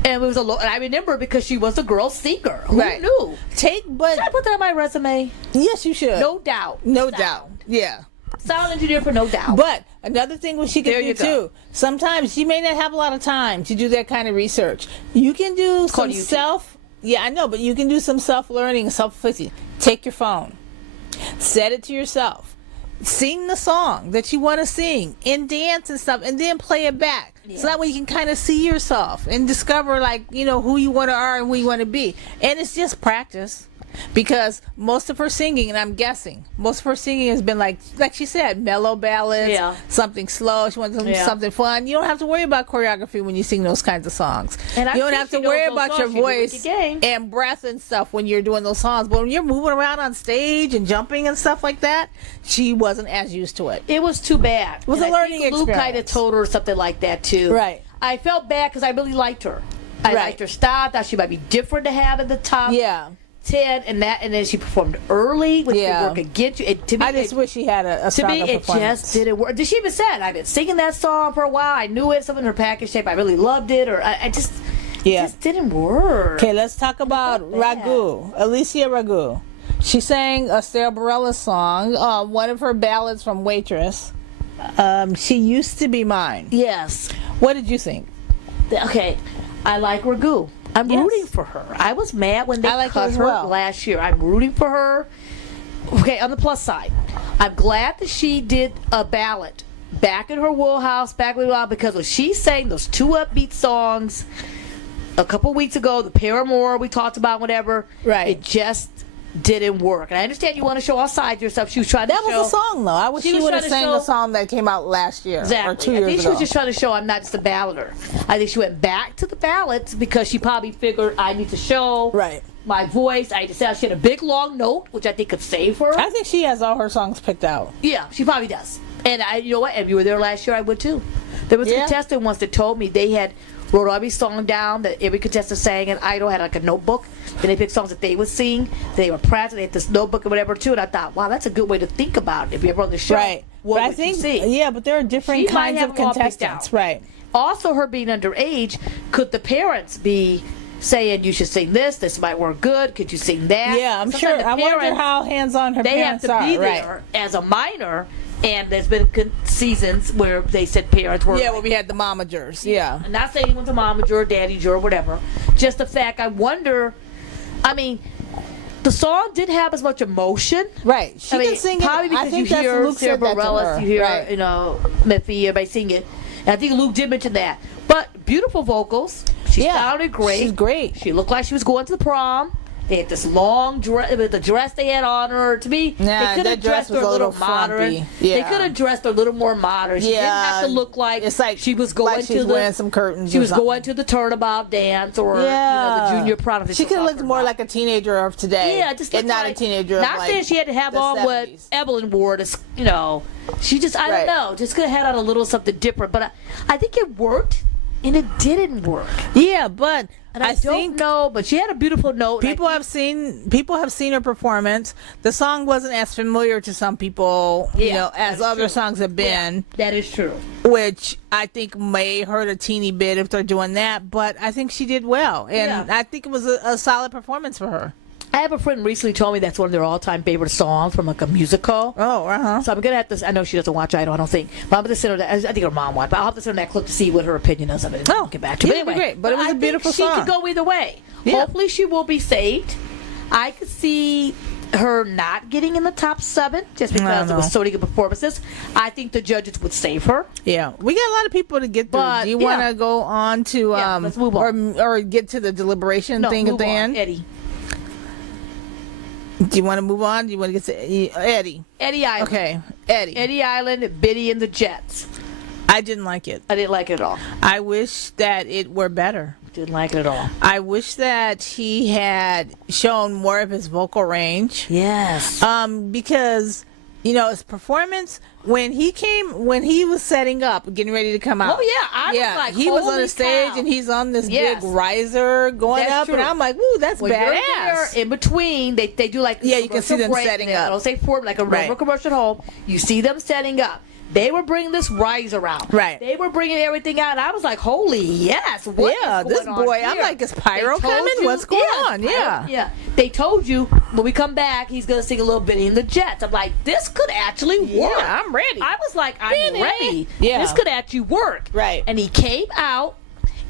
And it was and I remember because she was a girl singer. Who knew? Should I put that on my resume? Yes, you should. No Doubt. No Doubt. Yeah. Sound engineer for No Doubt. But another thing what she can do too, sometimes she may not have a lot of time to do that kind of research. You can do some I know, but you can do some self-learning, self-fixing. Take your phone. Set it to yourself. Sing the song that you want to sing and dance and stuff and then play it back. Yeah. So that way you can kind of see yourself and discover who you want to are and who you want to be. And it's just practice. Because most of her singing, and I'm guessing, most of her singing has been like she said, mellow ballads, something slow. She wants something fun. You don't have to worry about choreography when you sing those kinds of songs. And you don't have to worry about your voice and breath and stuff when you're doing those songs. But when you're moving around on stage and jumping and stuff like that, she wasn't as used to it. It was too bad. It was a learning experience. Luke kind of told her something like that too. Right. I felt bad because I really liked her. I liked her style. Thought she might be different to have at the top. Yeah. 10 and then she performed early, which didn't work against you. I just wish she had a stronger performance. To me, it just didn't work. She even said, I've been singing that song for a while. I knew it, something in her package shape. I really loved it, or it just didn't work. Okay, let's talk about Raghu, Alicia Raghu. She sang a Sarah Bareilles song, one of her ballads from Waitress. She Used to Be Mine. Yes. What did you think? Okay, I like Raghu. I'm rooting for her. I was mad when they cut her last year. I'm rooting for her. Okay, on the plus side, I'm glad that she did a ballad back in her wheelhouse, because when she sang those two upbeat songs a couple weeks ago, the Paramore we talked about, whatever, it just didn't work. And I understand you want to show outside yourself. She was trying to show. That was a song, though. I wish she would have sang a song that came out last year or 2 years ago. I think she was just trying to show I'm not just a ballader. I think she went back to the ballads because she probably figured I need to show my voice. I decided she had a big long note, which I think could save her. I think she has all her songs picked out. Yeah, she probably does. And you know what? And you were there last year, I would too. There was a contestant once that told me they had wrote every song down that every contestant sang, and Idol had like a notebook, and they picked songs that they would sing. They were practicing. They had this notebook or whatever too, and I thought, wow, that's a good way to think about it. If you're ever on the show, Right. what But I would think, you sing? yeah, but there are different She might kinds have of them all picked contestants. out. Right. Also, her being underage, could the parents be saying you should sing this? This might work good. Could you sing that? Yeah, I'm Sometimes sure. the I wonder parents, how hands-on her they have parents to are. be Right. there as a minor. And there's been seasons where they said parents were. Yeah, well, we had the momagers. Yeah. I'm not saying anyone's a momager or daddyger or whatever. Just the fact, I wonder. I mean, the song didn't have as much emotion. Right. She I mean, can sing it. probably because I think you that's hear Luke Sarah said that to Bareilles, her. you hear Right. Miffy, everybody sing it. And I think Luke did mention that. But beautiful vocals. She sounded great. She's great. She looked like she was going to the prom. They had this long dress, the dress they had on her. To me, Nah, they could that have dress dressed her was a a little little modern. frumpy. They Yeah. could have dressed her a little more modern. She didn't have to look like, it's like she was going like to she's the wearing some curtains. she or was something. going to the turnabout dance or Yeah. the junior prom. She could have looked more like a teenager of today. Yeah, just and looked not like, a teenager. Not of like saying she had to have the on 70s. what Evelyn wore to, she just, I Right. don't know, just could have had on a little something different. But I think it worked, and it didn't work. Yeah, but And I think don't know, but she had a beautiful note. people have seen her performance. The song wasn't as familiar to some people, as other songs have been. That is true. Which I think may hurt a teeny bit if they're doing that, but I think she did well, and I think it was a solid performance for her. I have a friend recently told me that's one of their all-time favorite songs from like a musical. Oh, So I'm gonna have to. I know she doesn't watch Idol, I don't think. But I'm gonna sit on that. I think her mom watched. But I'll have to sit on that clip to see what her opinion is of it. Oh, Get back to. yeah, But it'd be anyway, great. But it was a beautiful she song. could go either way. Yeah. Hopefully, she will be saved. I could see her not getting in the top 7 just because it was so many good performances. I think the judges would save her. Yeah, we got a lot of people to get through. But, Do you want to go on to let's move on. or get to the deliberation thing move at the on, end? Eddie. Do you want to move on? Do you want to get to Eddie? Eddie Island. Okay, Eddie. Eddie Island, Biddy and the Jets. I didn't like it. I didn't like it at all. I wish that it were better. Didn't like it at all. I wish that he had shown more of his vocal range. Yes. Because his performance when he was setting up, getting ready to come out. Oh yeah, I was like, he was on holy the stage cow. and he's on this Yes. big riser going That's up, true. and I'm like, "Ooh, that's When you're badass!" there, in between, they do like You can see them break, setting I up. don't say for like a Right. regular commercial home. You see them setting up. They were bringing this riser out. Right. They were bringing everything out. And I was like, "Holy yes! What is this going on boy, here?" I'm like, is pyro They told coming? you- What's going yes, on? pyro- Yeah. yeah. They told you when we come back, he's gonna sing a little Benny and the Jets. I'm like, this could actually work. Yeah, I'm ready. I was like, I'm Benny. ready. Yeah. This could actually work. Right. And he came out,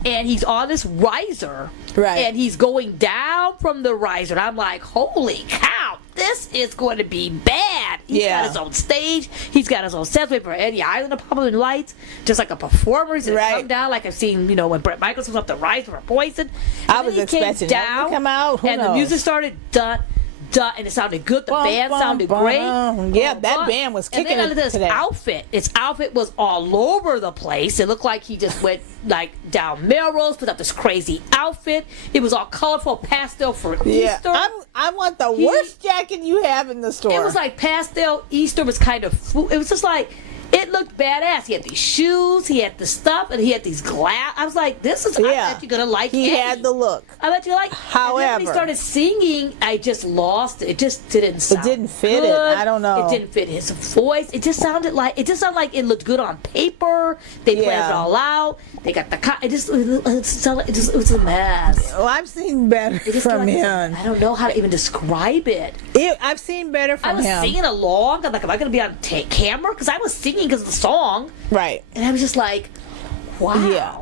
and he's on this riser. Right. And he's going down from the riser. And I'm like, holy cow, this is going to be bad. He's got his own stage. He's got his own set. Wait for Eddie Island to pop up in lights. Just like a performer. He's going to come down like I've seen, when Bret Michaels was up the riser for Poison. I And was then he expecting came him to down, come out. Who and knows? the music started and it sounded good. The band sounded great. Yeah, that band was kicking and then it this today. outfit. Its outfit was all over the place. It looked like he just went like down Melrose, put up this crazy outfit. It was all colorful pastel for Yeah, Easter. I want the worst jacket you have in the store. It was like pastel. Easter was kind of. It was just like. It looked badass. He had these shoes, he had the stuff, and he had these glass. I was like, "This is." I bet you're gonna like. He Eddie. had the look. I bet you like. And then when he However, started singing, I just lost it. It just didn't sound. It didn't fit it. good. I don't know. It didn't fit his voice. It just sounded like it looked good on paper. They planned it all out. They got the. It was a mess. Well, I've seen better from him. I don't know how to even describe it. I've seen better from I was him. singing along. I'm like, am I going to be on camera? Because I was singing because of the song. Right. And I was just like, wow. Yeah.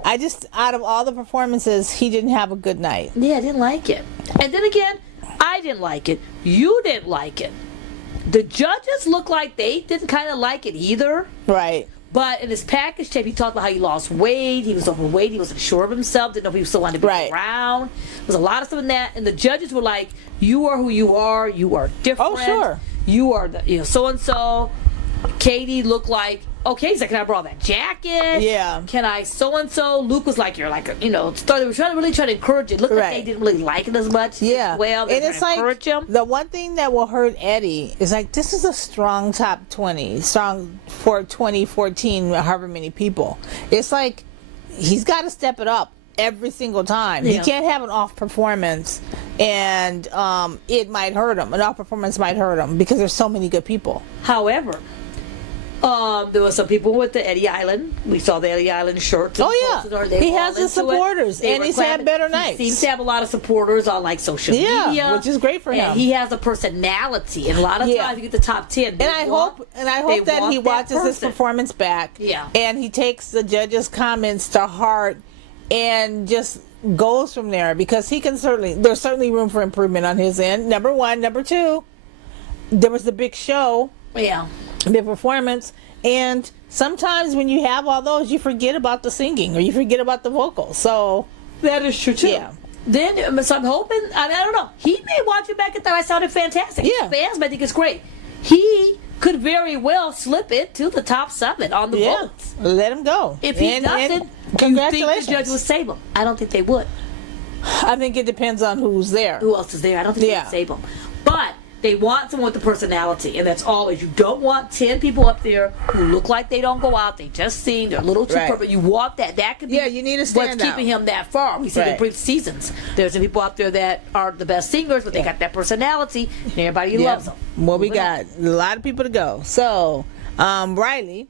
Out of all the performances, he didn't have a good night. Yeah, I didn't like it. And then again, I didn't like it. You didn't like it. The judges looked like they didn't kind of like it either. Right. But in his package tape, he talked about how he lost weight. He was overweight. He wasn't sure of himself. Didn't know if he still wanted to be around. There was a lot of stuff in that. And the judges were like, you are who you are. You are different. Oh, sure. You are the, so-and-so. Katie looked like okay, he's like, can I borrow that jacket? Yeah. Can I so-and-so? Luke was like, you're like, they were trying to encourage it. Looked like they didn't really like it as much. Yeah. Well, and it's like, the one thing that will hurt Eddie is like, this is a strong top 20, strong for 2014, however many people. It's like, he's got to step it up every single time. He can't have an off performance, and it might hurt him. An off performance might hurt him because there's so many good people. However, there were some people with the Eddie Island. We saw the Eddie Island shirts. He has his supporters, and he's had better nights. He seems to have a lot of supporters on like social media, which is great for him. He has a personality, and a lot of times you get the top 10. And I hope that he watches his performance back. Yeah. And he takes the judges' comments to heart and just goes from there, because there's certainly room for improvement on his end. Number one. Number two, there was the big show. Yeah. Big performance. And sometimes when you have all those, you forget about the singing or you forget about the vocals. So that is true too. Yeah. Then, so I'm hoping, I don't know, he may watch it back and thought I sounded fantastic. Yeah. Fans might think it's great. He could very well slip it to the top 7 on the votes. Let him go. If he doesn't, congratulations. Do you think the judge would save him? I don't think they would. I think it depends on who's there. Who else is there? I don't think they would save him. But they want someone with the personality, and that's always, you don't want 10 people up there who look like they don't go out, they just sing, they're a little too perfect. You want that. That could be you need to stand what's keeping him that far. We see the brief seasons. There's some people out there that are the best singers, but they got that personality, and everybody loves them. Well, we got a lot of people to go. So, Riley.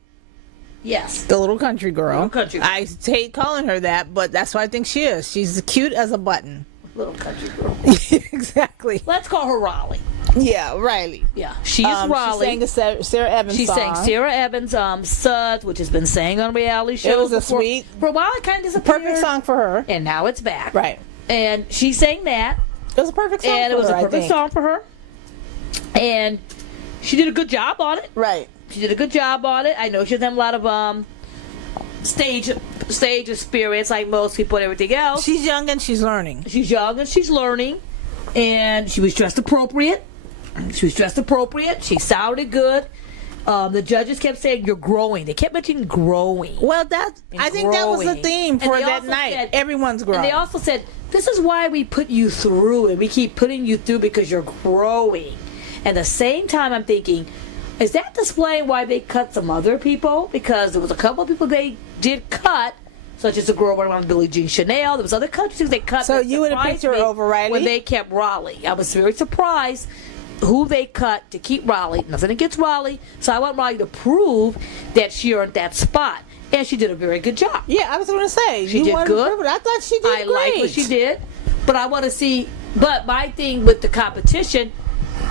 Yes. The little country girl. Little country girl. I hate calling her that, but that's what I think she is. She's cute as a button. Little country girl. Exactly. Let's call her Raleigh. Yeah, Riley. Yeah, she's Raleigh. She sang a Sarah Evans song. She sang Sarah Evans' Suds, which has been sang on reality shows. It was before. sweet. For a while, it kind of disappeared. Perfect song for her. And now it's back. Right. And she sang that. It was a perfect song for her, And it was a perfect song for her. And she did a good job on it. Right. She did a good job on it. I know she doesn't have a lot of stage experience like most people and everything else. She's young and she's learning. She's young and she's learning. And she was dressed appropriate. She sounded good. The judges kept saying, you're growing. They kept mentioning growing. Well, I think that was the theme for that night. Everyone's growing. And they also said, this is why we put you through, and we keep putting you through because you're growing. At the same time, I'm thinking, is that displaying why they cut some other people? Because there was a couple of people they did cut, such as the girl around Billie Jean Chanel. There was other countries they cut. So you would have picked her over Riley? When they kept Raleigh. I was very surprised who they cut to keep Raleigh. Nothing against Raleigh. So I want Raleigh to prove that she earned that spot. And she did a very good job. Yeah, I was going to say. She did good. I thought she did great. I like what she did. But I want to see. But my thing with the competition,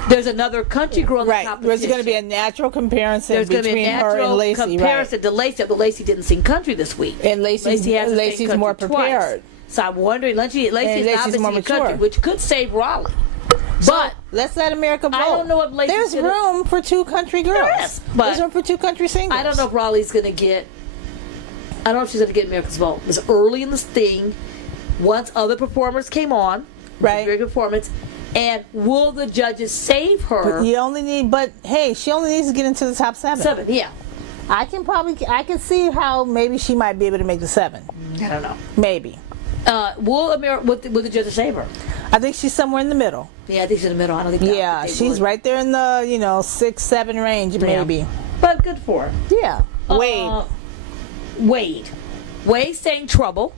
there's another country girl in the competition. There's going to be a natural comparison between her and Laci. Comparison to Laci, but Laci didn't sing country this week. And Laci's more prepared. Twice. So I'm wondering, Laci is obviously more country, which could save Raleigh. But let's let America vote. I don't know if there's room for 2 country girls. There is, but there's room for 2 country singers. I don't know if Raleigh's going to get. I don't know if she's going to get America's vote. It was early in this thing. Once other performers came on, very good performance. And will the judges save her? But hey, she only needs to get into the top 7. Yeah. I can see how maybe she might be able to make the 7. I don't know. Maybe. Will the judges save her? I think she's somewhere in the middle. Yeah, I think she's in the middle. I don't think. Yeah, she's right there in the 6-7 range maybe. But good for her. Yeah. Wade sang Trouble.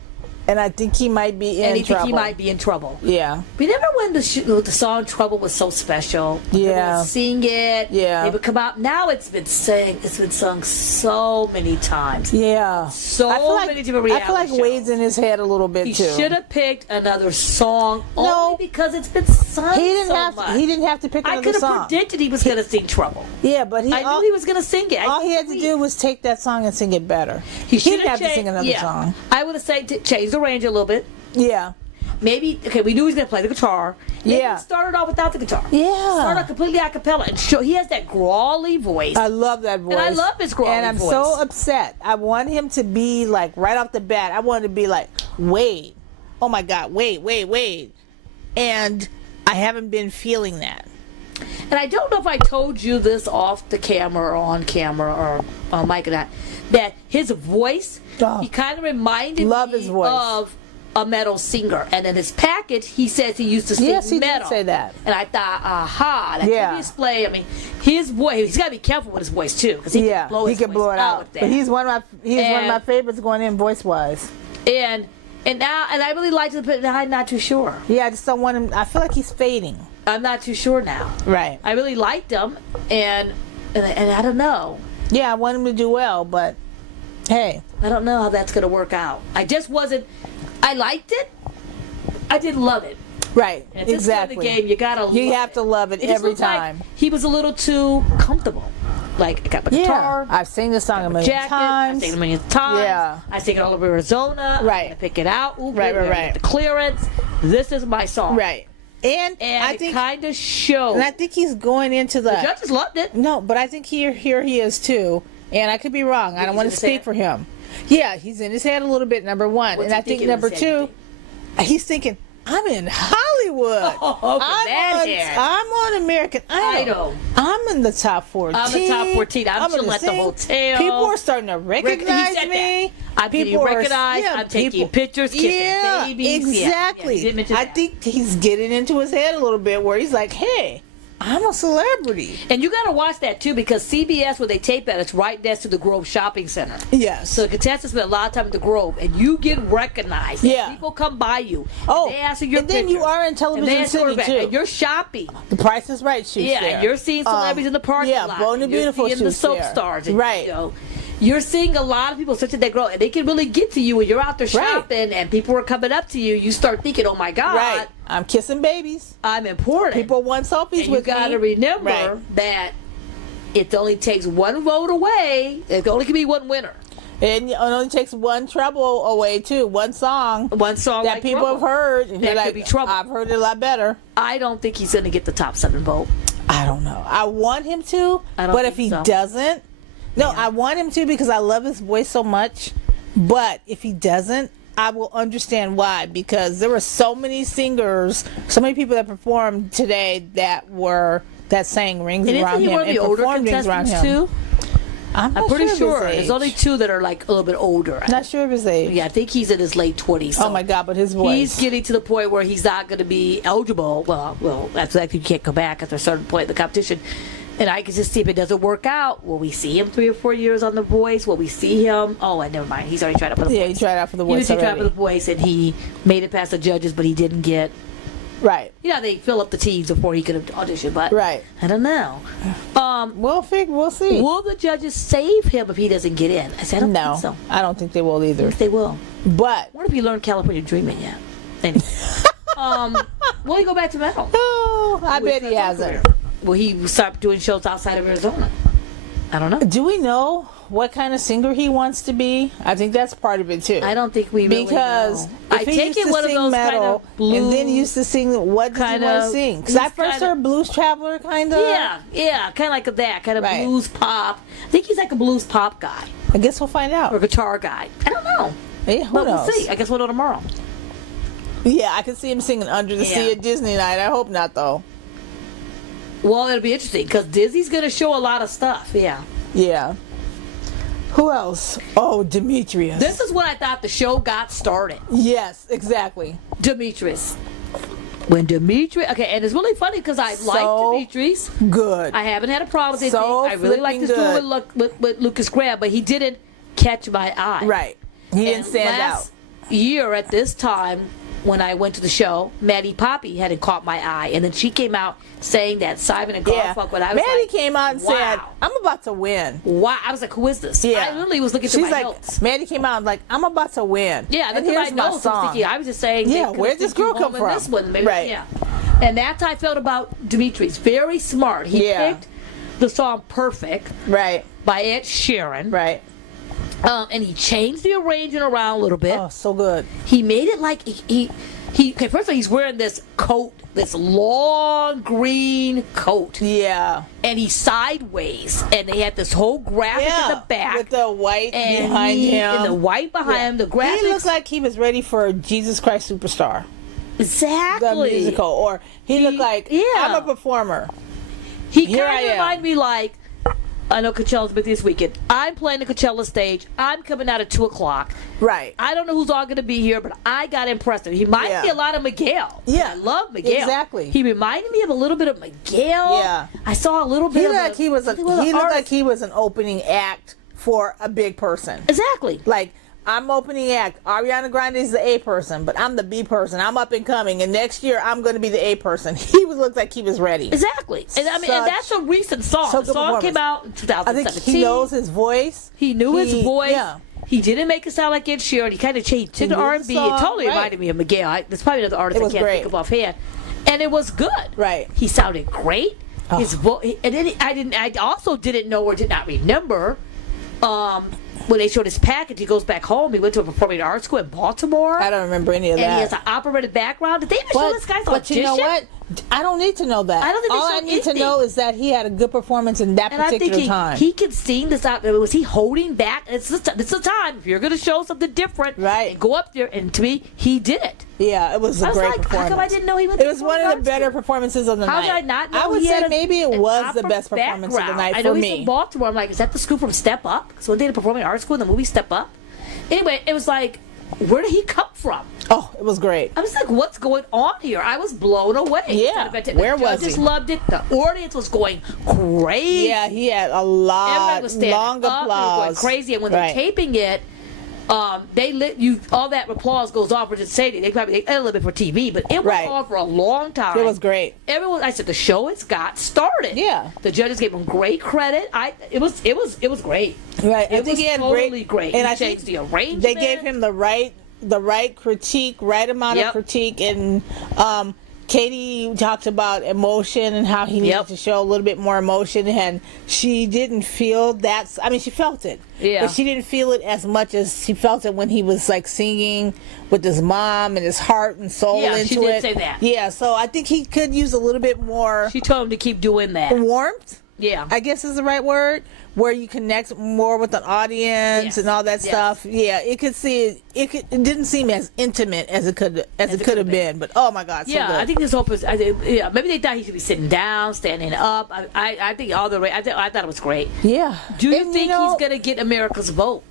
And I think he might be in trouble. Yeah. Remember when the song Trouble was so special? Yeah. They would sing it. Yeah. They would come out. Now it's been sung so many times. Yeah. Many different reality I feel like shows. Wade's in his head a little bit he too. He should have picked another song only because it's been sung much. He didn't have to pick another song. I could have predicted he was going to sing Trouble. Yeah, but I knew he was going to sing it. All he had to do was take that song and sing it better. He didn't have to sing another song. I would have said change the range a little bit. Yeah. Maybe, we knew he was going to play the guitar. Maybe he started off without the guitar. Yeah. Started off completely a cappella. And he has that growly voice. I love that voice. And I love his growly voice. And I'm so upset. I want him to be like, right off the bat, I want him to be like, Wade. Oh my God, Wade. And I haven't been feeling that. And I don't know if I told you this off the camera or on camera or on mic or not, that his voice, he kind of reminded me his voice. Of a metal singer. And in his package, he says he used to sing yes, he metal. Did say that. And I thought, that could be a display. I mean, his voice, he's got to be careful with his voice too, because he can blow it out. But he's one of my favorites going in voice-wise. And I really liked it, but now I'm not too sure. Yeah, I just don't want him. I feel like he's fading. I'm not too sure now. Right. I really liked him, and I don't know. Yeah, I want him to do well, but hey, I don't know how that's going to work out. I just wasn't. I liked it. I didn't love it. Right. And at this exactly. point in the game, you gotta. You have to love it every time. Like he was a little too comfortable. Like I got my guitar. I've seen this song a million times. I've seen it a million times. Yeah. I sing it all over Arizona. Right. I pick it out. Ooh, right. The clearance. This is my song. Right. And I think kind of shows. And I think he's going into the judges loved it. No, but I think here he is too. And I could be wrong. I don't want to speak for him. Yeah, he's in his head a little bit, number one. And I think number two, he's thinking, I'm in Hollywood. I'm on American Idol. I'm in the top 14. I'm in the top 14. I'm chilling at the hotel. People are starting to recognize me. I'm getting recognized. I'm taking pictures, kissing babies. Exactly. Yeah, I think he's getting into his head a little bit where he's like, hey, I'm a celebrity. And you got to watch that, too, because CBS, where they tape that, it's right next to the Grove Shopping Center. Yes. So the contestants spend a lot of time at the Grove, and you get recognized. Yeah. People come by you. Oh, they ask you your and then picture, you are in Television City, too. And you're shopping. The Price is Right shoots there. And you're seeing celebrities in the parking lot. Yeah, Bold and Beautiful shoots there. You're seeing the soap stars. And, right. You're seeing a lot of people such that they grow, and they can really get to you when you're out there shopping, and people are coming up to you. You start thinking, "Oh my God, I'm kissing babies. I'm important." People want selfies with me. You got to remember that it only takes one vote away. It only can be one winner, and it only takes one trouble away too. One song that people have heard. And that could be trouble. I've heard it a lot better. I don't think he's going to get the top 7 vote. I don't know. I want him to, but if he doesn't. No, I want him to because I love his voice so much. But if he doesn't, I will understand why. Because there were so many singers, so many people that performed today that sang rings around him and performed rings around him. Too? I'm pretty sure there's only 2 that are like a little bit older. I'm not sure of his age. Yeah, I think he's in his late 20s. So oh my God, but his voice. He's getting to the point where he's not going to be eligible. Well, that's actually you can't go back at a certain point in the competition. And I can just see if it doesn't work out. Will we see him 3 or 4 years on The Voice? Will we see him? Oh, never mind. He's already tried out for The Voice. Yeah, he tried out for The Voice. He tried out for The Voice, and he made it past the judges, but he didn't get. Right. They fill up the teams before he could have auditioned, but I don't know. We'll see. Will the judges save him if he doesn't get in? I said, I don't think so. I don't think they will either. They will. But what if you learned California Dreaming yet? Anyway. Will he go back to metal? Oh, I bet he hasn't. Will he start doing shows outside of Arizona? I don't know. Do we know what kind of singer he wants to be? I think that's part of it too. I don't think we really because know. I take it one of those metal, kind of blues, and then used to sing. What did you want to sing? Because I first heard Blues Traveler, kind of. Yeah, kind of like that, kind of blues pop. I think he's like a blues pop guy. I guess we'll find out. Or guitar guy. I don't know. Yeah, who knows? We'll see. I guess we'll know tomorrow. Yeah, I can see him singing Under the Sea at Disney night. I hope not, though. Well, it'll be interesting because Disney's going to show a lot of stuff. Yeah. Who else? Oh, Dimitrius. This is when I thought the show got started. Yes, exactly. Dimitrius. And it's really funny because I like Dimitrius. Good. I haven't had a problem with him. I really like this dude with Lucas Graham, but he didn't catch my eye. Right. He didn't stand out. Last year at this time, when I went to the show, Maddie Poppy hadn't caught my eye, and then she came out saying that Simon and Garfunkel. Yeah. Maddie came out and said, "I'm about to win." Wow! I was like, "Who is this?" Yeah. I literally was looking through my notes. Maddie came out and like, "I'm about to win." Yeah, and here's my notes. song. I was just saying, where'd this girl come from? This one, maybe, right? Yeah. And that's how I felt about Dimitrius. Very smart. He picked the song "Perfect," right, by Ed Sheeran, right. And he changed the arrangement around a little bit. Oh, so good. He made it like okay, first of all, he's wearing this coat, this long green coat. Yeah. And he's sideways. And they had this whole graphic in the back. With the white behind him. And the white behind him, the graphics. He looked like he was ready for Jesus Christ Superstar. Exactly. The musical. Or he looked like, I'm a performer. He kind of reminded me like, I know Coachella's been this weekend. I'm playing the Coachella stage. I'm coming out at 2:00. Right. I don't know who's all going to be here, but I got impressed. He reminded me a lot of Miguel. Yeah. I love Miguel. Exactly. He reminded me of a little bit of Miguel. Yeah. I saw a little bit He of looked like he looked like he was an opening act for a big person. Exactly. Like, I'm opening act. Ariana Grande is the A person, but I'm the B person. I'm up and coming, and next year I'm going to be the A person. He looked like he was ready. Exactly. And I mean, and that's a recent song. The song came out in 2017. I think he knows his voice. He knew his voice. Yeah. He didn't make it sound like Ed Sheeran. He kind of changed to the R&B. It totally reminded me of Miguel. There's probably another artist I can't think of offhand. And it was good. Right. He sounded great. His voice. And then I also didn't know or did not remember. When they showed his package, he goes back home. He went to a performing arts school in Baltimore. I don't remember any of that. And he has an operative background. Did they even show this guy's audition? But you know what? I don't need to know that. I don't think they All I need to know is that he had a good performance in that particular time. He could sing this out. Was he holding back? It's the time. If you're going to show something different, right? And go up there. And to me, he did it. Yeah, it was a great performance. How come I didn't know he went? It was one of the better performances of the night. How did I not know? I would say maybe it was the best performance of the night for me. I know he's in Baltimore. I'm like, is that the school from Step Up? So one day the performing arts school, the movie Step Up. Anyway, it was like, where did he come from? Oh, it was great. I was like, what's going on here? I was blown away. Yeah, where was he? The judges loved it. The audience was going crazy. Yeah, he had a lot, long applause. Going crazy, and when they're taping it, they lit you. All that applause goes off for just saying they probably a little bit for TV, but it went on for a long time. It was great. Everyone, I said, the show has got started. Yeah, the judges gave him great credit. It was great. Right, I think he had totally great. And I think the arrangement. They gave him the right critique, right amount of critique, and Katie talked about emotion and how he needed to show a little bit more emotion, and she didn't feel that. I mean, she felt it, but she didn't feel it as much as she felt it when he was like singing with his mom and his heart and soul into it. Yeah, she did say that. Yeah, so I think he could use a little bit more. She told him to keep doing that. Warmth. Yeah, I guess is the right word, where you connect more with an audience and all that stuff. Yeah, it didn't seem as intimate as it could have been. But oh my God, so good. I think this hope is. Maybe they thought he should be sitting down, standing up. I think all the. I thought it was great. Yeah. Do you think he's gonna get America's vote?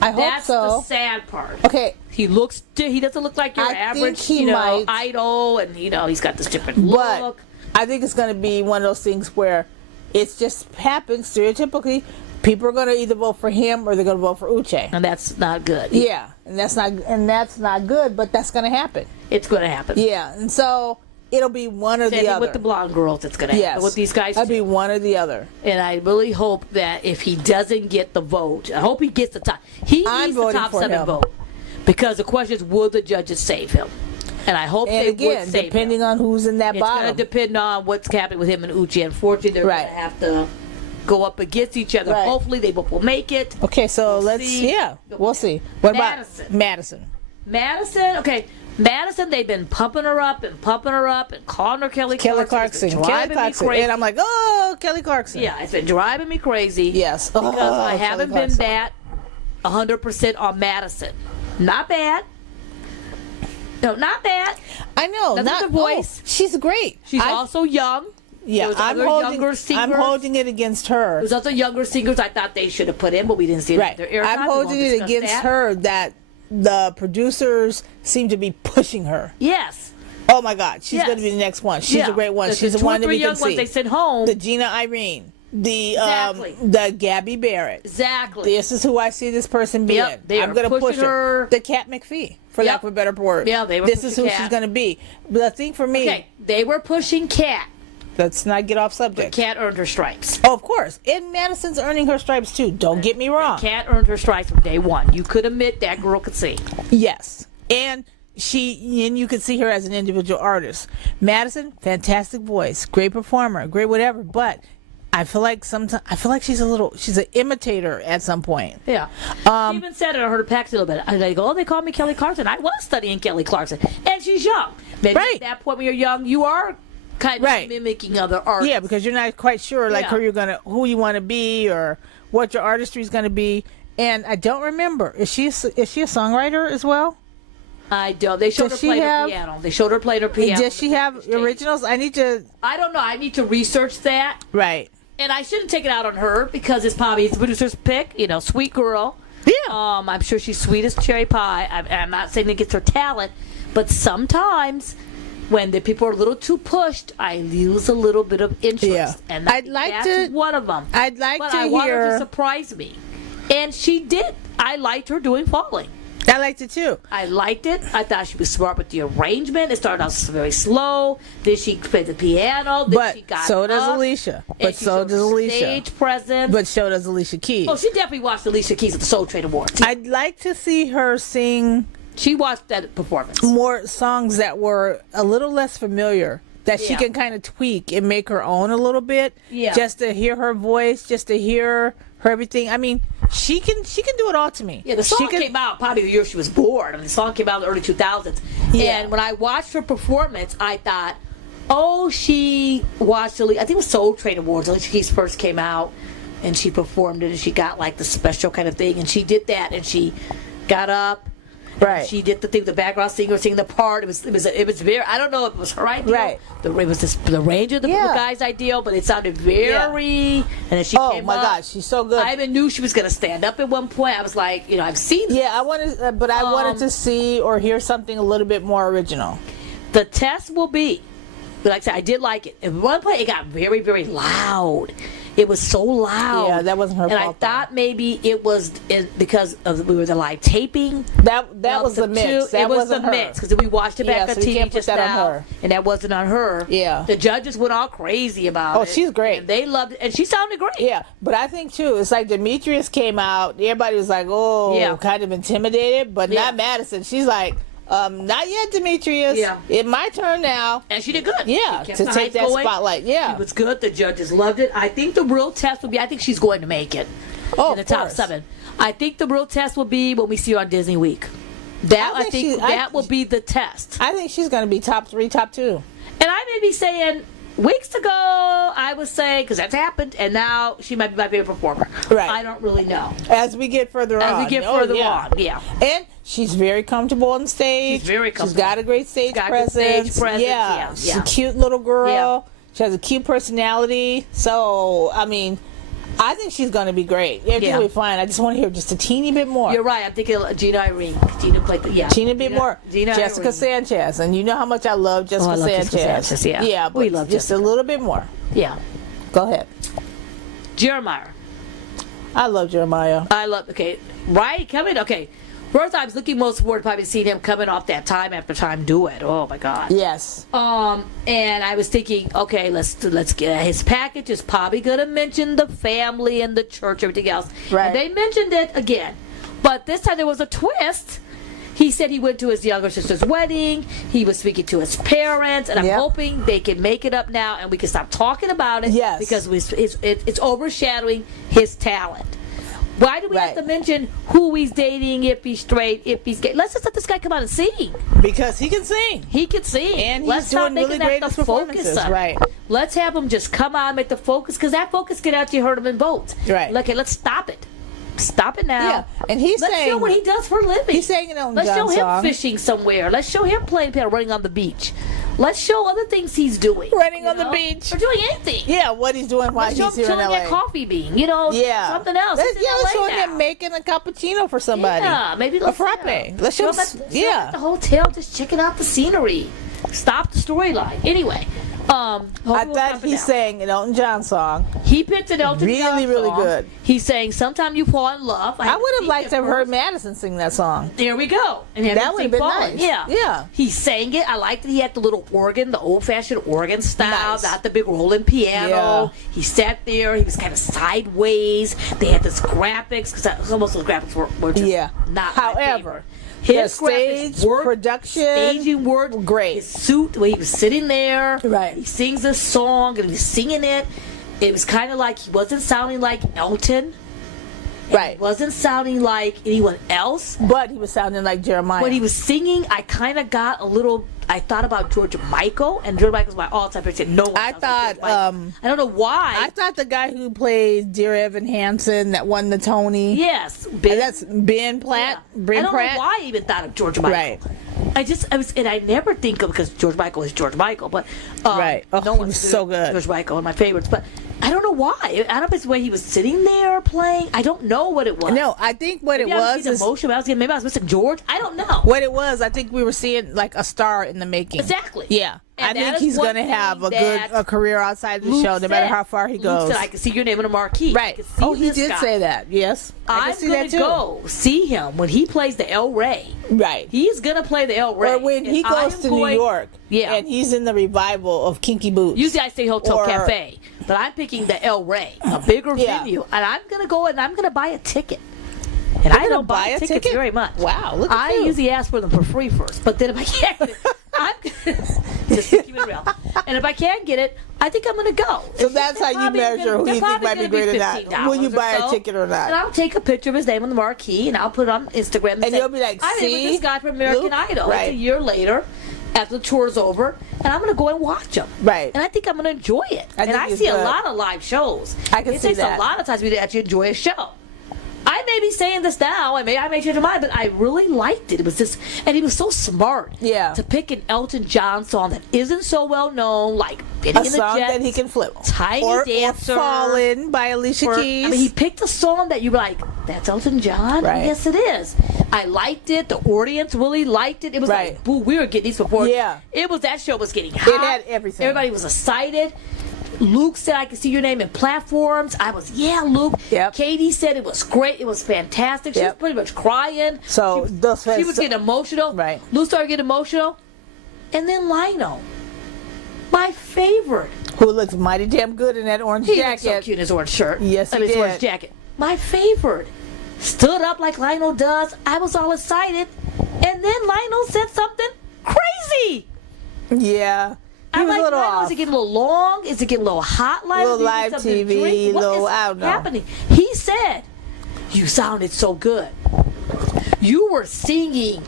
I hope so. That's the sad part. Okay. He doesn't look like your average, idol, and he's got this different look. I think it's going to be one of those things where it just happens stereotypically. People are going to either vote for him or they're going to vote for Uché, and that's not good. Yeah, and that's not good. But that's going to happen. It's going to happen. Yeah, and so it'll be one or the other. With the blonde girls, it's going to happen. With these guys, it'll be one or the other. And I really hope that if he doesn't get the vote, I hope he gets the top. He needs the top 7 vote, because the question is, will the judges save him? And I hope they would save depending him. on who's in that bottom. It's going to depend on what's happening with him and Uché. Unfortunately, they're going to have to go up against each other. Right. Hopefully, they both will make it. Okay, so we'll see. What about Madison? Okay. Madison, they've been pumping her up and calling her Kelly Clarkson. And I'm like, oh, Kelly Clarkson. Yeah, it's been driving me crazy. Yes. Because I haven't been that 100% on Madison. Not bad. No, not bad. I know. Not the voice. She's great. She's also young. Yeah, I'm holding it against her. There's other younger singers I thought they should have put in, but we didn't see it. I'm holding it against her that the producers seem to be pushing her. Yes. Oh my God, she's going to be the next one. She's a great one. She's the one that we can see. Ones they sent home. The Gina Irene. The Gabby Barrett. Exactly. This is who I see this person being. I'm going to push her. The Kat McPhee, for lack of a better word. Yeah, this is who she's going to be. But the thing for me, they were pushing Kat. Let's not get off subject. Kat earned her stripes. Oh, of course. And Madison's earning her stripes too. Don't get me wrong. Kat earned her stripes from day one. You could admit that girl could sing. Yes, and you could see her as an individual artist. Madison, fantastic voice, great performer, great whatever, but I feel like she's an imitator at some point. Yeah. She even said it. I heard her Pax a little bit. I go, they call me Kelly Clarkson. I was studying Kelly Clarkson, and she's young. Maybe at that point when you're young, you are kind of mimicking other artists. Yeah, because you're not quite sure who you want to be or what your artistry is going to be. And I don't remember. Is she a songwriter as well? I don't. They showed her playing her piano. They showed her playing her piano. Does she have originals? I don't know. I need to research that. Right. And I shouldn't take it out on her because it's probably the producer's pick. Sweet girl. Yeah. I'm sure she's sweet as cherry pie. I'm not saying it gets her talent, but sometimes when the people are a little too pushed, I lose a little bit of interest. Yeah. And that's one of them. I'd like but to I hear. want her to surprise me. And she did. I liked her doing Falling. I liked it too. I liked it. I thought she was smart with the arrangement. It started out very slow. Then she played the piano. Then she got so does up, Alicia. and But so does Alicia. Stage presence. But so does Alicia Keys. Oh, she definitely watched Alicia Keys at the Soul Train Awards. I'd like to see her sing. She watched that performance. More songs that were a little less familiar. That she can kind of tweak and make her own a little bit. Yeah. Just to hear her voice, just to hear her everything. I mean, she can do it all to me. Yeah, the song came out probably the year she was born. I mean, the song came out in the early 2000s. Yeah. And when I watched her performance, I thought, she watched, I think it was Soul Train Awards. Alicia Keys first came out, and she performed it, and she got like the special kind of thing. And she did that, and she got up. Right. She did the thing, the background singer singing the part. It was very. I don't know if it was her idea. Right. It was the range of the guy's idea, but it sounded very. And then she came up. Oh my gosh, she's so good. I even knew she was going to stand up at one point. I was like, I've seen this. Yeah, I wanted, but I wanted to see or hear something a little bit more original. The test will be, like I said, I did like it. At one point, it got very, very loud. It was so loud. Yeah, that wasn't her fault. And I thought maybe it was because we were the live taping. That was the mix. That wasn't her. Mix because we watched it back on TV just now, on her. And that wasn't on her. Yeah. The judges went all crazy about it. Oh, she's great. And they loved it, and she sounded great. Yeah, but I think too, it's like Dimitrius came out. Everybody was like, kind of intimidated, but not Madison. She's like. Not yet, Dimitrius. Yeah. It's my turn now. And she did good. Yeah, to take that spotlight. Yeah. It was good. The judges loved it. I think the real test will be, I think she's going to make it in the top 7. I think the real test will be when we see her on Disney Week. I think that will be the test. I think she's going to be top 3, top 2. And I may be saying, weeks ago, I was saying, because that's happened, and now she might be my favorite performer. Right. I don't really know. As we get further on. Yeah. And she's very comfortable on stage. She's very comfortable. She's got a great stage presence. Yeah. She's a cute little girl. Yeah. She has a cute personality. So, I mean, I think she's going to be great. Everything will be fine. I just want to hear just a teeny bit more. You're right. I'm thinking Gina Irene. Gina played Gina bit more. Jessica Irene. Sanchez. And you know how much I love Jessica Sanchez. Yeah, but we love just Jessica. A little bit more. Yeah. Go ahead. Jeremiah. I love Jeremiah. Right? Coming. Okay. First, I was looking most forward to probably seeing him coming off that Time After Time duet. Oh my God. Yes. And I was thinking, okay, let's get his package is probably gonna mention the family and the church, everything else. Right. And they mentioned it again, but this time there was a twist. He said he went to his younger sister's wedding. He was speaking to his parents, and I'm hoping they can make it up now and we can stop talking about it. Yes. Because it's overshadowing his talent. Why do we have to mention who he's dating, if he's straight, if he's gay? Let's just let this guy come out and sing. Because he can sing. He can sing. And he's doing really great performances. Right. Let's have him just come out and make the focus, because that focus can actually hurt him in votes. Right. Okay, let's stop it. Stop it now. Yeah. And let's show what he does for a living. He's saying it on Let's show him fishing somewhere. Let's show him playing piano, running on the beach. Let's show other things he's doing. Running on the beach. Or doing anything. Yeah, what he's doing while he's here in LA. Chilling at Coffee Bean. Something else. Let's show him making a cappuccino for somebody. Yeah, maybe a frappe. Let's show him. At the hotel, just checking out the scenery. Stop the storyline. Anyway. I thought he sang an Elton John song. He picked an Elton John song. Really good. He's saying, "Sometime You Fall in Love." I would have liked to have heard Madison sing that song. There we go. And that would have been nice. Yeah. He sang it. I liked that he had the little organ, the old-fashioned organ style, not the big rolling piano. Yeah. He sat there. He was kind of sideways. They had this graphics, because most of those graphics were just not my favorite. His stage production, staging work, great. His suit, the way he was sitting there, right? He sings this song and he's singing it. It was kind of like he wasn't sounding like Elton, right? He wasn't sounding like anyone else, but he was sounding like Jeremiah. When he was singing, I kind of got a little. I thought about George Michael, and George Michael's my all-time favorite. No one I thought. I don't know why. I thought the guy who played Dear Evan Hansen that won the Tony. Yes, that's Ben Platt. Yeah. I don't know why I even thought of George Michael. Right. and I never think of, because George Michael is George Michael, but right. Oh, no he one's was so good. George Michael, one of my favorites, but I don't know why. I don't know if it's the way he was sitting there playing. I don't know what it was. No, I think what maybe it was is emotion. Maybe I was missing George. I don't know what it was. I think we were seeing like a star in the making. Exactly. Yeah. And I think he's going to have a career outside the show, no matter how far he goes. Luke said, I can see your name on a marquee. Right. Oh, he did say that. Yes. I'm going to go see him when he plays the El Rey. Right. He's going to play the El Rey. Or when he goes to New York. Yeah. And he's in the revival of Kinky Boots. Usually I say Hotel Cafe, but I'm picking the El Rey, a bigger venue. And I'm going to go and I'm going to buy a ticket. And I don't buy tickets very much. Wow, look at you. I usually ask for them for free first, but then if I can't get it, I'm just keep it real. And if I can't get it, I think I'm going to go. So that's how you measure who you think might be great or not. Will you buy a ticket or not? And I'll take a picture of his name on the marquee, and I'll put it on Instagram. And say, you'll be like, I met with this guy from American Idol. Right. It's a year later, after the tour's over, and I'm going to go and watch him. Right. And I think I'm going to enjoy it. I see a lot of live shows. I can see that. It takes a lot of times for me to actually enjoy a show. I may be saying this now, I may change my mind, but I really liked it. It was just, and he was so smart. Yeah. To pick an Elton John song that isn't so well known, like Benny and the Jets. A song that he can flip. Tiny Dancer. Or Fallen by Alicia Keys. I mean, he picked a song that you were like, that's Elton John? Right. Yes, it is. I liked it. The audience really liked it. It was like, boo, we were getting these before. Yeah. That show was getting hot. It had everything. Everybody was excited. Luke said, I can see your name in platforms. I was, Luke. Yep. Katie said it was great. It was fantastic. She was pretty much crying. So she was getting emotional. Right. Luke started getting emotional. And then Lionel, my favorite. Who looks mighty damn good in that orange jacket. He looked so cute in his orange shirt. Yes, he did. His orange jacket. My favorite. Stood up like Lionel does. I was all excited. And then Lionel said something crazy. Yeah. He was like, a little off. Is it getting a little long? Is it getting a little hot? A little live TV, I don't know. Happening? He said, you sounded so good. You were singing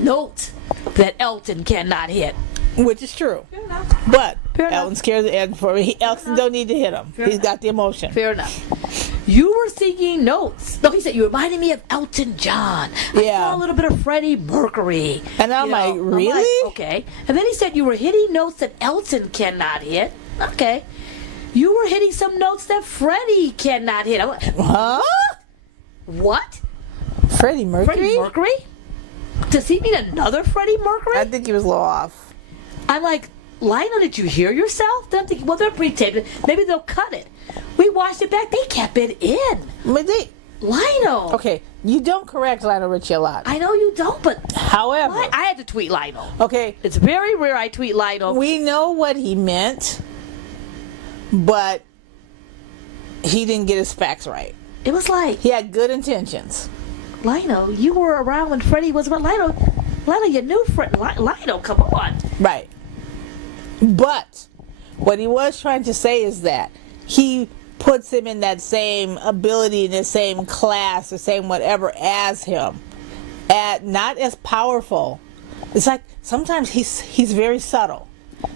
notes that Elton cannot hit. Which is true. Fair enough. But Fair Elton scares the egg for me. Elton don't need to hit him. He's got the emotion. Fair enough. You were singing notes. No, he said, you reminded me of Elton John. I saw a little bit of Freddie Mercury. And I'm like, really? I'm like, okay. And then he said, you were hitting notes that Elton cannot hit. Okay. You were hitting some notes that Freddie cannot hit. I'm like, huh? What? Freddie Mercury? Freddie Mercury? Does he mean another Freddie Mercury? I think he was a little off. I'm like, Lionel, did you hear yourself? Then I'm thinking, well, they're pre-taped it. Maybe they'll cut it. We watched it back. They kept it in. But Lionel. Okay, you don't correct Lionel Richie a lot. I know you don't, but however, I had to tweet Lionel. Okay, it's very rare I tweet Lionel. We know what he meant, but he didn't get his facts right. It was like he had good intentions. Lionel, you were around when Freddie was around. Lionel, you knew Lionel. Come on. Right. But what he was trying to say is that he puts him in that same ability, in the same class, the same whatever as him. Not as powerful. It's like sometimes he's very subtle.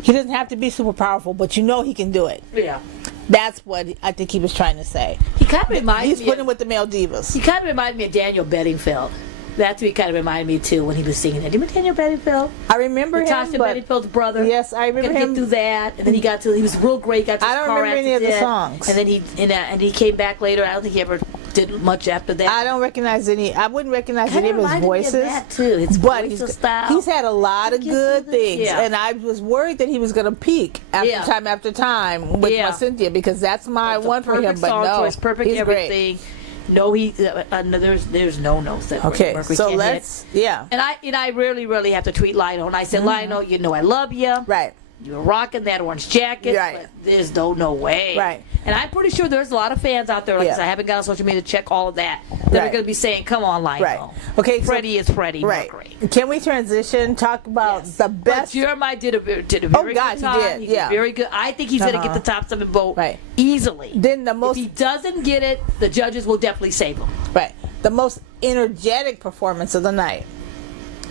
He doesn't have to be super powerful, but you know he can do it. Yeah. That's what I think he was trying to say. He kind of reminds me. He's putting with the male divas. He kind of reminded me of Daniel Bedingfield. That's what he kind of reminded me too when he was singing that. Do you remember Daniel Bedingfield? I remember Natasha him. Bedingfield's brother. Yes, I remember him. Get through that, and then he was real great. Got to his I don't car remember any of the accident, songs. And then and he came back later. I don't think he ever did much after that. I don't recognize any. I wouldn't recognize any of his voices. Me of that too. His but style. He's had a lot of good things, yeah. and I was worried that he was going to peak after time with my Cynthia, because that's my one for him. But no, choice, perfect he's everything. Great. No, there's no notes that Mercury so can't let's hit. And I really have to tweet Lionel, and I said, Lionel, you know I love you. Right. You're rocking that orange jacket. Right. But there's no way. Right. And I'm pretty sure there's a lot of fans out there, like I said, I haven't got on social media to check all of that are going to be saying, come on, Lionel. Right. Okay. Freddie is Freddie Mercury. Can we transition? Talk about the best. But Jeremiah did a very good he job. did. He did very good. I think he's going to get the top 7 vote easily. Then if he doesn't get it, the judges will definitely save him. Right. The most energetic performance of the night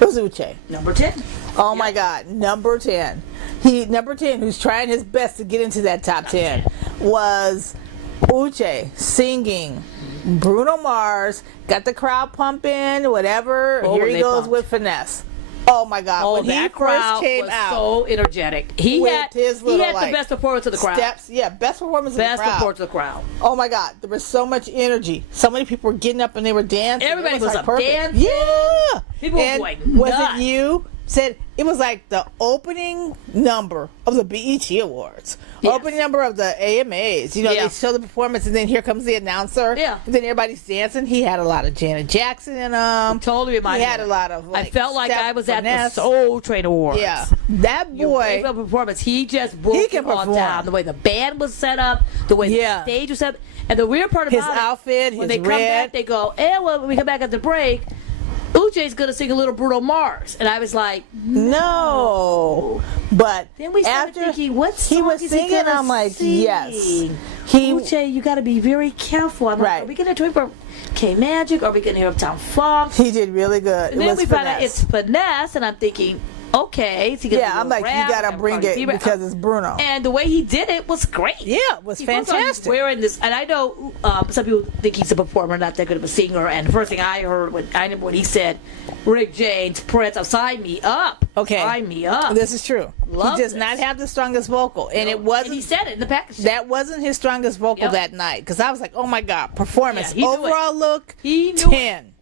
was Uché. Number 10. Oh my God, number 10. Number 10, who's trying his best to get into that top 10, was Uché singing Bruno Mars, got the crowd pumping, whatever. Here he goes with finesse. Oh my God! Oh, when he that first crowd came was out, so energetic. He with had his little, the best performance of the crowd. Steps, best performance of the crowd. Best performance of the crowd. Oh my God! There was so much energy. So many people were getting up and they were dancing. Everybody was like up perfect. dancing. Yeah. People and were going was nuts. it you? Said it was like the opening number of the BET Awards, Yes. opening number of the AMAs. You know, Yeah. they show the performance, and then here comes the announcer. Yeah. And then everybody's dancing. He had a lot of Janet Jackson in him. Totally reminded He me had a of lot of. I Like, felt like step I was at the finesse. Soul Train Awards. Yeah, that Your boy. performance, he just broke He can it all perform. down. The way the band was set up, the way Yeah. the stage was set up, and the weird part about His outfit, when his they come red. back, they go, well, when we come back at the break, Uche's gonna sing a little Bruno Mars, and I was like, No, but Then we started after thinking, what song he was is singing, he gonna I'm like, sing? yes. He Uche, you got to be very careful. I'm Right. like, are we gonna do it for K Magic? Are we gonna hear Uptown Funk? he did really good. And It then was we find out finesse. it's finesse, and I'm thinking, okay, is he gonna Yeah, do a I'm like, rap you gotta and bring Cardi it B rap? because it's Bruno. And the way he did it was great. Yeah, it was He first of all, he's fantastic. wearing this, and I know some people think he's a performer, not that good of a singer. And the first thing I heard when he said, "Rick James, Prince, sign me up." Okay. Sign me up. This is true. Love he does this. not have the strongest vocal, and it wasn't. And he said it in the package. That wasn't his strongest vocal Yep. that night because I was like, oh my God, performance. Yeah, he knew it. Overall look, He knew 10.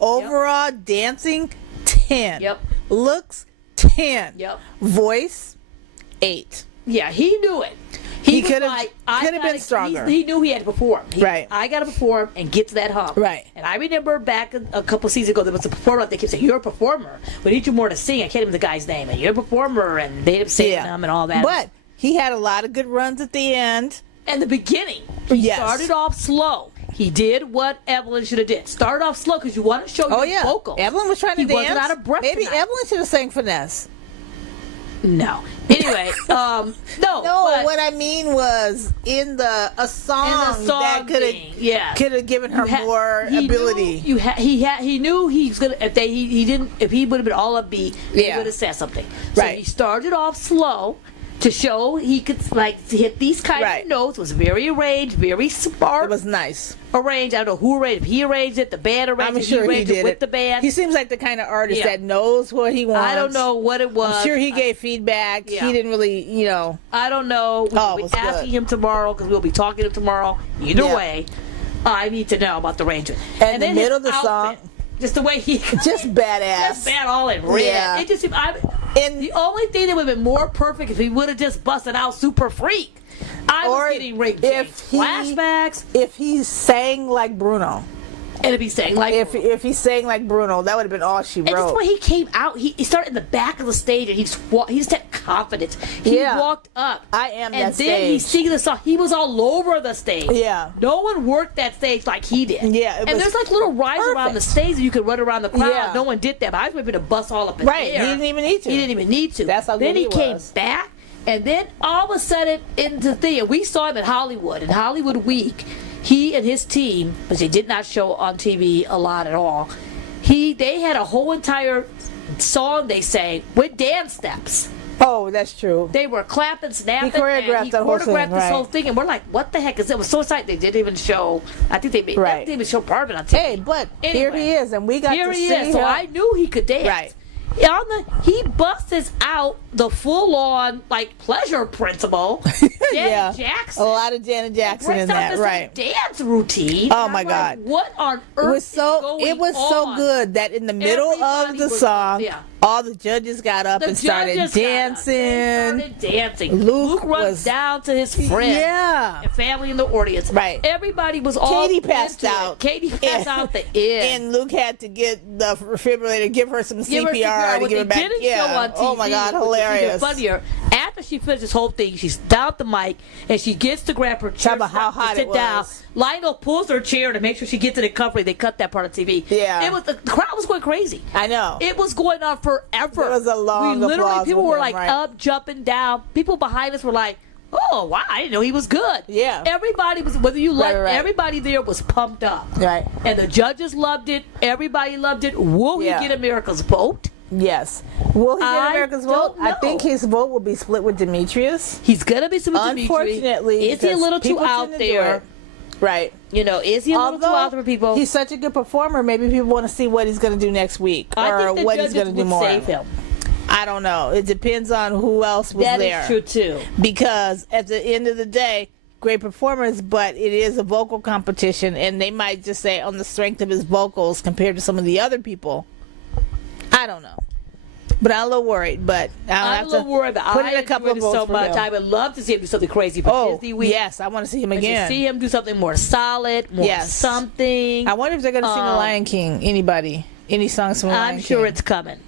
Overall dancing, 10. Yep. Looks, 10. Yep. Voice, 8. Yeah, he knew it. He was could've- like, could've been stronger. He knew he had to perform. Right. I got to perform and get to that hump. Right. And I remember back a couple seasons ago, there was a performer. They kept saying, "You're a performer. We need you more to sing." I can't remember the guy's name. And you're a performer, and they kept saying him and all that. But he had a lot of good runs at the end. in the beginning, he Yes. started off slow. He did what Evelyn should have did. Start off slow because you want to show Oh, your yeah. vocals. Evelyn was trying to He dance. wasn't out of breath Maybe tonight. Evelyn should have sang finesse. No. Anyway, no. No, but what I mean was in a song, that could thing, yeah. have given her more he ability. Knew he knew he was gonna. If he would have been all upbeat, he Yeah. would have said something. So Right. he started off slow to show he could hit these kind Right. of notes. It was very arranged, very smart. It was nice. arranged. I don't know who arranged. If he arranged it, the band arranged I'm it. sure he arranged did it with the band. He seems like the kind of artist Yeah. that knows what he wants. I don't know what it was. I'm sure he gave feedback. Yeah. He didn't really, I don't know. Oh, it We'll was be asking good. him tomorrow because we'll be talking to him tomorrow. Either Yeah. way, I need to know about the arrangement. And the then his middle of the outfit, song, just the way he just badass. just bad all in red. Yeah. It just seemed, And- the only thing that would have been more perfect if he would have just busted out Super Freak. I Or was getting Rick if James he- flashbacks, If he sang like Bruno, and if he's saying like. if he sang like Bruno, that would have been all she And just wrote. the way he came out, he started in the back of the stage, and he just had confidence. He Yeah. walked up. I am and that then he's stage. singing the song. He was all over the stage. Yeah. No one worked that stage like he did. Yeah, it and was there's like little rides around the perfect. stage that you could run around the crowd. Yeah. No one did that, but I was waiting to bust all up in Right, there. he didn't even need to. He didn't even need to. That's how then good he came was. back, and then all of a sudden into the thing, and we saw him in Hollywood. In Hollywood Week, he and his team, which they did not show on TV a lot at all, they had a whole entire song they sang with dance steps. Oh, that's true. They were clapping, snapping. He choreographed and he the whole thing, choreographed this right. whole thing, and we're like, "What the heck is it?" It was so exciting. They didn't even show. I think they Right. didn't even show part of it on TV. Hey, but here Anyway, he is, and we got here to he see is. him. So I knew he could dance. Right. He busts out the full-on pleasure principle. Yeah. Janet Jackson. A lot of Janet Jackson breaks in out that, this right? dance routine. Oh, And my I'm like, God. what on It earth? was so on? good that in the middle of Everybody the was- song, yeah. all the judges got up The and started judges got up. dancing. They started dancing. Luke runs was- down to his friend. Yeah. And family in the audience. Right. Everybody was all Katie passed into it. out. Katie passed out at the end. And Luke had to get the defibrillator, give her some Give her CPR to what give her they back. didn't Yeah. show on TV, Oh my God, which is even hilarious. funnier. After she finished this whole thing, she's down at the mic and she gets to grab her chair Talk about how to hot sit it down. was. Lionel pulls her chair to make sure she gets it in comfort. They cut that part of TV. Yeah. The crowd was going crazy. I know. It was going on forever. There was a long We literally, applause people with were him, like right. up, jumping down. People behind us were like, "Oh wow, I didn't know he was good." Yeah. Everybody was, whether you liked, right. everybody there was pumped up. Right. And the judges loved it. Everybody loved it. Will Yeah. he get America's vote? Yes. Will he get I America's don't vote? I think know. his vote will be split with Demetrius. He's gonna be some Unfortunately, Is he a because little too people out tend to do there? it. Right. Is he a little too out there for people? He's such a good performer. Maybe people want to see what he's going to do next week I or think the what he's judges going to do would more. save him. I don't know. It depends on who else was there. That is true too. Because at the end of the day, great performance, but it is a vocal competition, and they might just say on the strength of his vocals compared to some of the other people. I don't know. But I'm a little worried. But I'm a little worried. But I enjoyed it so much. I would love to see him do something crazy for Disney Week. Yes, I want to see him again. See him do something more solid, more something. I wonder if they're going to sing The Lion King. Anybody? Any songs from The Lion King? I'm sure it's coming.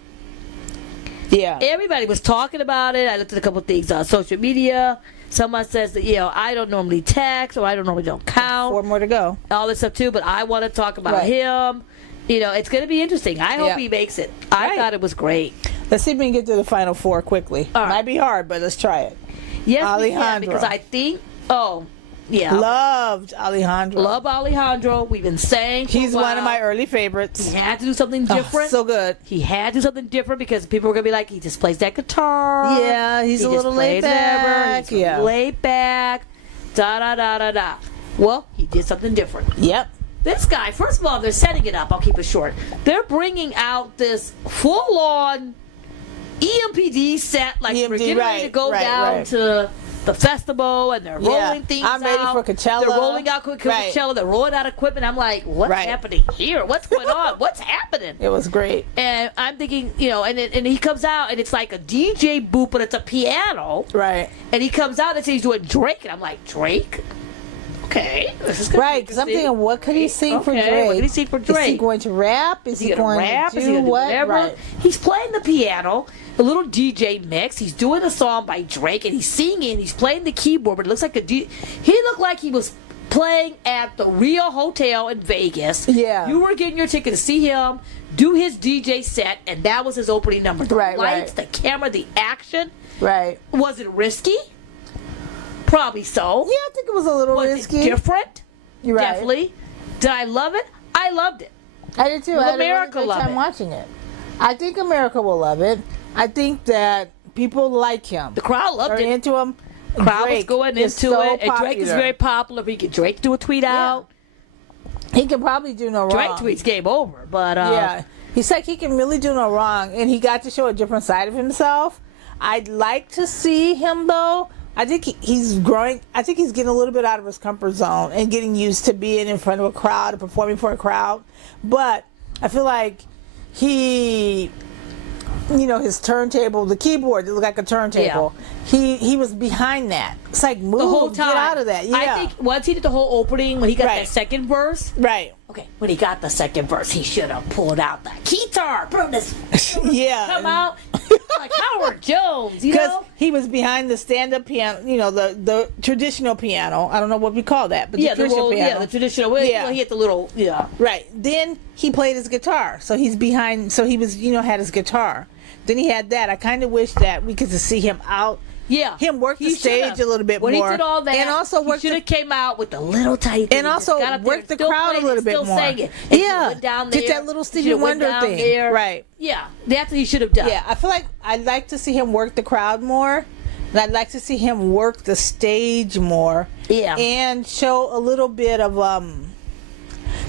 Yeah. Everybody was talking about it. I looked at a couple of things on social media. Someone says that, I don't normally text, or I don't count. 4 more to go. All this stuff too, but I want to talk about him. It's going to be interesting. I hope he makes it. I thought it was great. Let's see if we can get to the final 4 quickly. All right. Might be hard, but let's try it. Yes, Alejandro. we can, because I think, loved Alejandro. Love Alejandro. We've been saying he's one of my early favorites. He had to do something different. So good. He had to do something different because people were going to be like, he just plays that guitar. Yeah, he's a little laid back. He's laid back. Da-da-da-da-da. Well, he did something different. Yep. This guy, first of all, they're setting it up. I'll keep it short. They're bringing out this full-on EMPD set, like we're getting ready to go down to the festival, and they're rolling things out. I'm ready for Coachella. They're rolling out Coachella. They're rolling out equipment. I'm like, what's happening here? What's going on? What's happening? It was great. And I'm thinking, and he comes out, and it's like a DJ booth, but it's a piano. Right. And he comes out and says he's doing Drake, and I'm like, Drake? Okay. Right, because I'm thinking, what could he sing for Drake? What could he sing for Drake? Is he going to rap? Is he going to do what? Right. He's playing the piano, a little DJ mix. He's doing a song by Drake, and he's singing. He's playing the keyboard, but it looks like he looked like he was playing at the Rio Hotel in Vegas. Yeah. You were getting your ticket to see him do his DJ set, and that was his opening number. The lights, the camera, the action. Right. Was it risky? Probably so. Yeah, I think it was a little risky. Was it different? You're right. Definitely. Did I love it? I loved it. I did too. Will I had America a really good love time it? watching it. I think America will love it. I think that people like him. The crowd loved They're it. into him. The crowd was going into it. And Drake is very popular. If he could Drake do a tweet out. He can probably do no wrong. Drake tweets game over. But yeah. He's like, he can really do no wrong. And he got to show a different side of himself. I'd like to see him, though. I think he's growing. I think he's getting a little bit out of his comfort zone and getting used to being in front of a crowd and performing for a crowd. But I feel like his turntable, the keyboard, it looked like a turntable. Yeah. He was behind that. It's like, move, the whole time. Get out of that. Yeah. I think once he did the whole opening, when he got that second verse. Right. Okay, when he got the second verse, he should have pulled out the guitar. Yeah. Come out like Howard Jones, because he was behind the stand-up piano, the traditional piano. I don't know what we call that, but the traditional piano. Yeah, the traditional. Yeah, he had the little. Yeah. Right. Then he played his guitar, so he's behind. So he was, had his guitar. Then he had that. I kind of wish that we could see him out. Yeah, him work the stage a little bit more. When he did all that, and also he should have came out with the little tiny thing. And also work the crowd a little bit more. Yeah, down there, get that little Stevie Wonder thing. There. Right. Yeah, that's what he should have done. Yeah, I feel like I'd like to see him work the crowd more. And I'd like to see him work the stage more. Yeah, and show a little bit of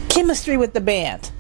chemistry with the band.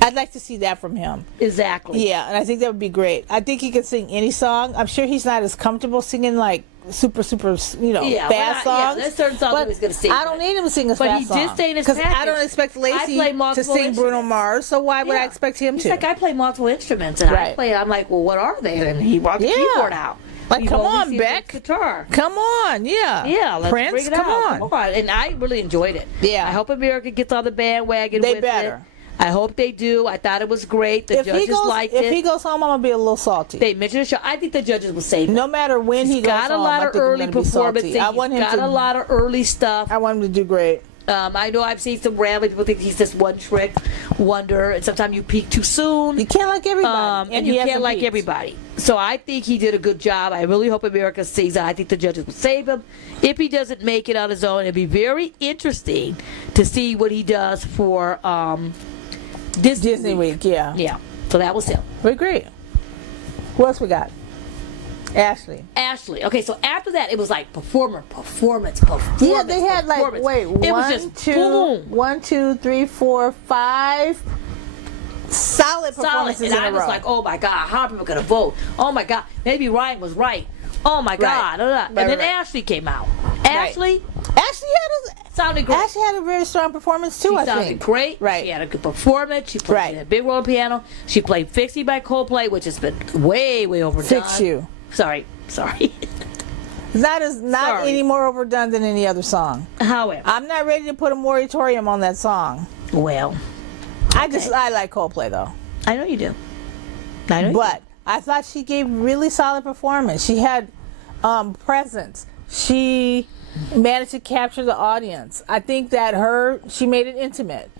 I'd like to see that from him. Exactly. Yeah, and I think that would be great. I think he could sing any song. I'm sure he's not as comfortable singing like super, fast songs. Yeah, there's certain songs he's going to sing. I don't need him to sing a fast song. But he did say in his package. Because I don't expect Laci to sing Bruno Mars, so why would I expect him to? He's like, I play multiple instruments, and I'm like, well, what are they? And he brought the keyboard out. Like, come on, Beck. Guitar. Come on, yeah. Yeah, let's Prince, bring it come out. on. And I really enjoyed it. Yeah. I hope America gets on the bandwagon with it. I hope they do. I thought it was great. The judges liked it. If he goes home, I'm going to be a little salty. They mentioned the show. I think the judges will save it. No matter when he goes home, got a lot of early performances. I want him got a lot of early stuff. I want him to do great. I know I've seen some rambling people think he's this one trick wonder, and sometimes you peak too soon. You can't like everybody. And you can't like everybody. So I think he did a good job. I really hope America sees it. I think the judges will save him. If he doesn't make it on his own, it'll be very interesting to see what he does for Disney Week. Yeah. So that was him. We agree. Who else we got? Ashley. Okay, so after that, it was like performance. Yeah, they had like, it was just boom. 1, 2, 3, 4, 5, solid performances and in I a was row. like, oh my God, how are people going to vote? Oh my God, maybe Ryan was right. Oh my God. And then Ashley came out. Ashley sounded great. Ashley had a very strong performance too. She I sounded think great. Right. She had a good performance. She played a big role on piano. She played "Fix Me" by Coldplay, which has been way overdone. Fix You. Sorry. That is not any more overdone than any other song. However, I'm not ready to put a moratorium on that song. well, I like Coldplay though. I know you do. But I thought she gave really solid performance. She had presence. She managed to capture the audience. I think that she made it intimate.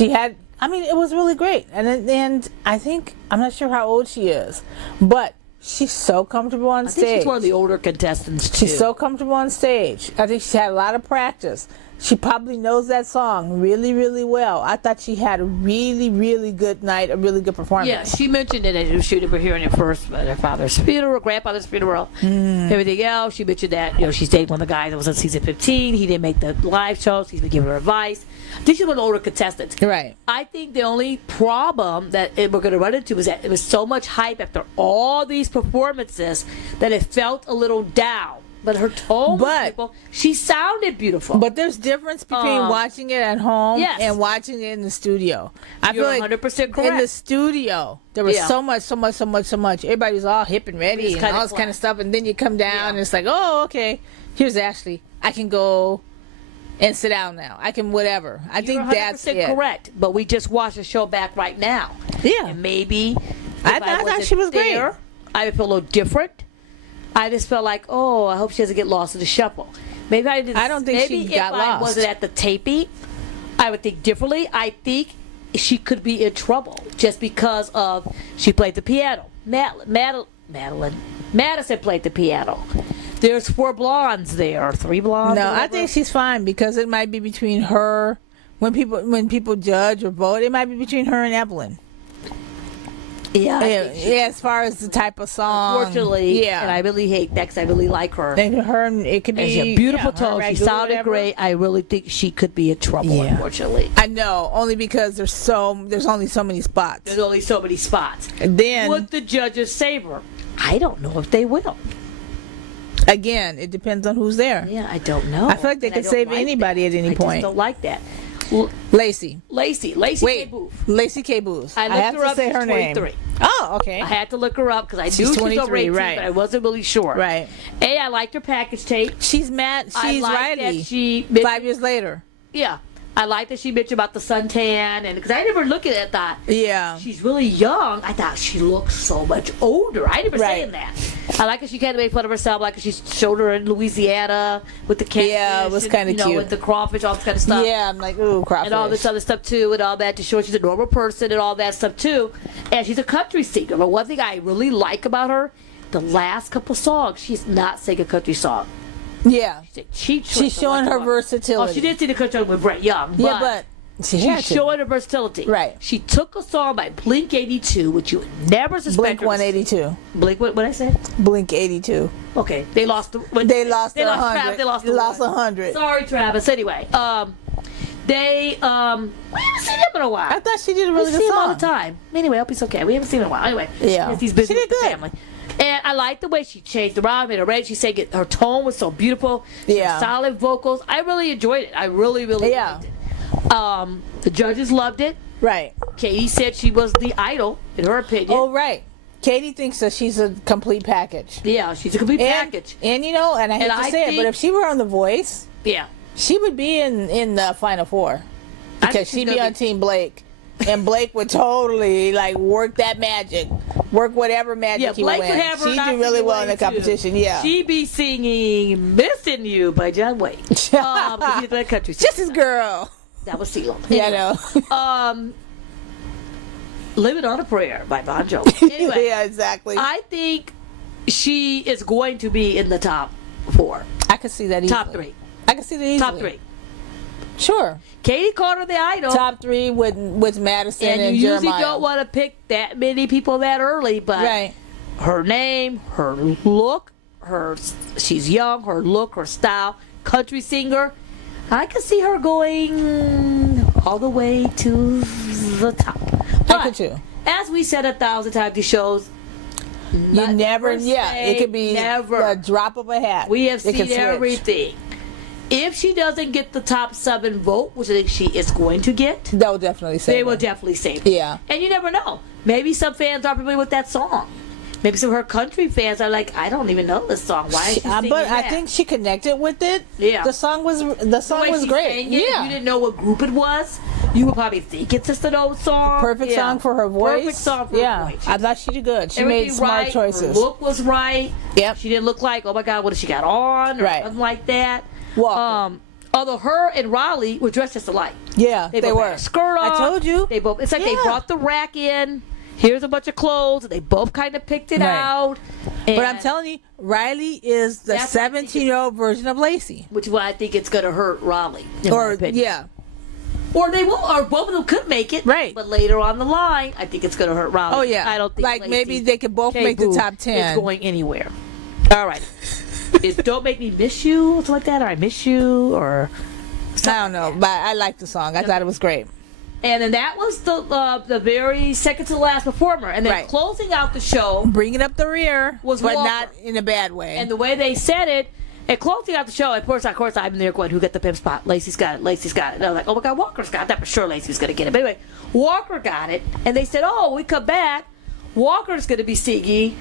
It was really great. And I think, I'm not sure how old she is, but she's so comfortable on stage. I think she's one of the older contestants too. She's so comfortable on stage. I think she had a lot of practice. She probably knows that song really, really well. I thought she had a really, really good night, a really good performance. Yeah, she mentioned it as she were hearing it first at her grandfather's funeral, everything else. She mentioned that she's dating one of the guys that was on season 15. He didn't make the live shows. He's been giving her advice. I think she's one of the older contestants. Right. I think the only problem that we're going to run into is that it was so much hype after all these performances that it felt a little down. But her tone was beautiful. She sounded beautiful. But there's difference between watching it at home and watching it in the studio. I feel like 100% correct. In the studio, there was so much. Everybody was all hip and ready and all this kind of stuff. And then you come down and it's like, oh, okay, here's Ashley. I can go and sit down now. I can whatever. I think that's it. Correct. But we just watched the show back right now. Yeah. And maybe I thought she was great. I would feel a little different. I just felt like, oh, I hope she doesn't get lost in the shuffle. Maybe I didn't. I don't think she got lost. Maybe if I wasn't at the taping, I would think differently. I think she could be in trouble just because of she played the piano. Madison played the piano. There's 4 blondes there, or 3 blondes. No, I think she's fine because it might be between her. When people judge or vote, it might be between her and Evelyn. Yeah, as far as the type of song. Unfortunately, and I really hate that because I really like her. And it could be she had a beautiful tone. She sounded great. I really think she could be in trouble. Unfortunately, I know only because there's only so many spots. There's only so many spots. And then would the judges save her? I don't know if they will. Again, it depends on who's there. Yeah, I don't know. I feel like they could save anybody at any point. I just don't like that. Laci K. Booth. Laci K. Booth. I have looked her to up. say She's her 23. name. Oh, okay. I had to look her up because I she's knew 23, she was over 18, right. but I wasn't really sure. Right. I liked her package tape. She's mad. She's Riley. 5 years later. Yeah. I like that she mentioned about the suntan, and because I never looked at it, I thought, she's really young. I thought she looks so much older. I never saying that. I like that she kind of made fun of herself, like she showed her in Louisiana with the catfish. Yeah, it was kind of cute. With the crawfish, all this kind of stuff. Yeah, I'm like, ooh, crawfish. And all this other stuff too, and all that to show she's a normal person and all that stuff too. And she's a country singer. But one thing I really like about her, the last couple songs, she's not singing a country song. Yeah, she's showing her versatility. Oh, she did see the country with Brett Young. But she's showing her versatility. Right. She took a song by Blink 82, which you would never suspect. Blink 182. Blink what I say? Blink 82. Okay, they lost. They lost 100. They lost 100. Sorry, Travis. Anyway, we haven't seen him in a while. I thought she did a really good song. We see him all the time. Anyway, I hope he's okay. We haven't seen him in a while. Anyway, he's busy with the family. And I like the way she changed around, made her ready. She said her tone was so beautiful. Solid vocals. I really enjoyed it. I really, really liked it. The judges loved it. Right. Katie said she was the idol, in her opinion. Oh, right. Katie thinks that she's a complete package. Yeah, she's a complete package. And I hate to say it, but if she were on The Voice, she would be in the Final Four. Because she'd be on Team Blake. And Blake would totally work that magic, work whatever magic he would win. She'd do really well in the competition. Yeah, she'd be singing "Missing You" by John Wayne. She's a country singer. Just his girl. That was CeeLo. Yeah, I know. "Living on a Prayer" by Bon Jovi. Anyway, yeah, exactly. I think she is going to be in the top 4. I could see that easily. Top 3. I could see that easily. Top 3. Sure. Katie called her the idol. Top 3 with Madison and you Jeremiah. usually don't want to pick that many people that early, but her name, her look, she's young, her look, her style, country singer. I could see her going all the way to the top. I could too. as we said 1,000 times, these shows. You never, it could be a drop of a hat. We have seen everything. If she doesn't get the top 7 vote, which I think she is going to get, they'll definitely save They will definitely save her. Yeah. And you never know. Maybe some fans aren't familiar with that song. Maybe some of her country fans are like, I don't even know this song. Why is she singing but that? I think she connected with it. Yeah. The song was great. If you didn't know what group it was, you would probably think it's just an old song. Perfect song for her voice. Perfect song for her voice. I thought she did good. She Everything made smart choices. Her look was right. Yep. She didn't look like, oh my God, what has she got on? Or nothing like that. Although her and Raleigh were dressed just alike. Yeah, they were. Had a skirt on. I told you. They both. It's like they brought the rack in. Here's a bunch of clothes. And they both kind of picked it out. But I'm telling you, Riley is the 17-year-old version of Laci. Which is why I think it's going to hurt Raleigh. Or they will, or both of them could make it. Right. But later on the line, I think it's going to hurt Raleigh. Oh, yeah. I don't think like Laci, maybe they could both make the top 10. It's going anywhere. All right. Don't Make Me Miss You, something like that, or I Miss You, or I don't know, but I liked the song. I thought it was great. And then that was the very second to the last performer. And then closing out the show, bringing up the rear, was but Walker. not in a bad way. And the way they said it, and closing out the show, of course, I'm there going, who got the pimp spot? Laci's got it. Laci's got it. And I was like, oh my God, Walker's got that. For sure Laci's going to get it. But anyway, Walker got it. And they said, oh, we come back, Walker's going to be singing,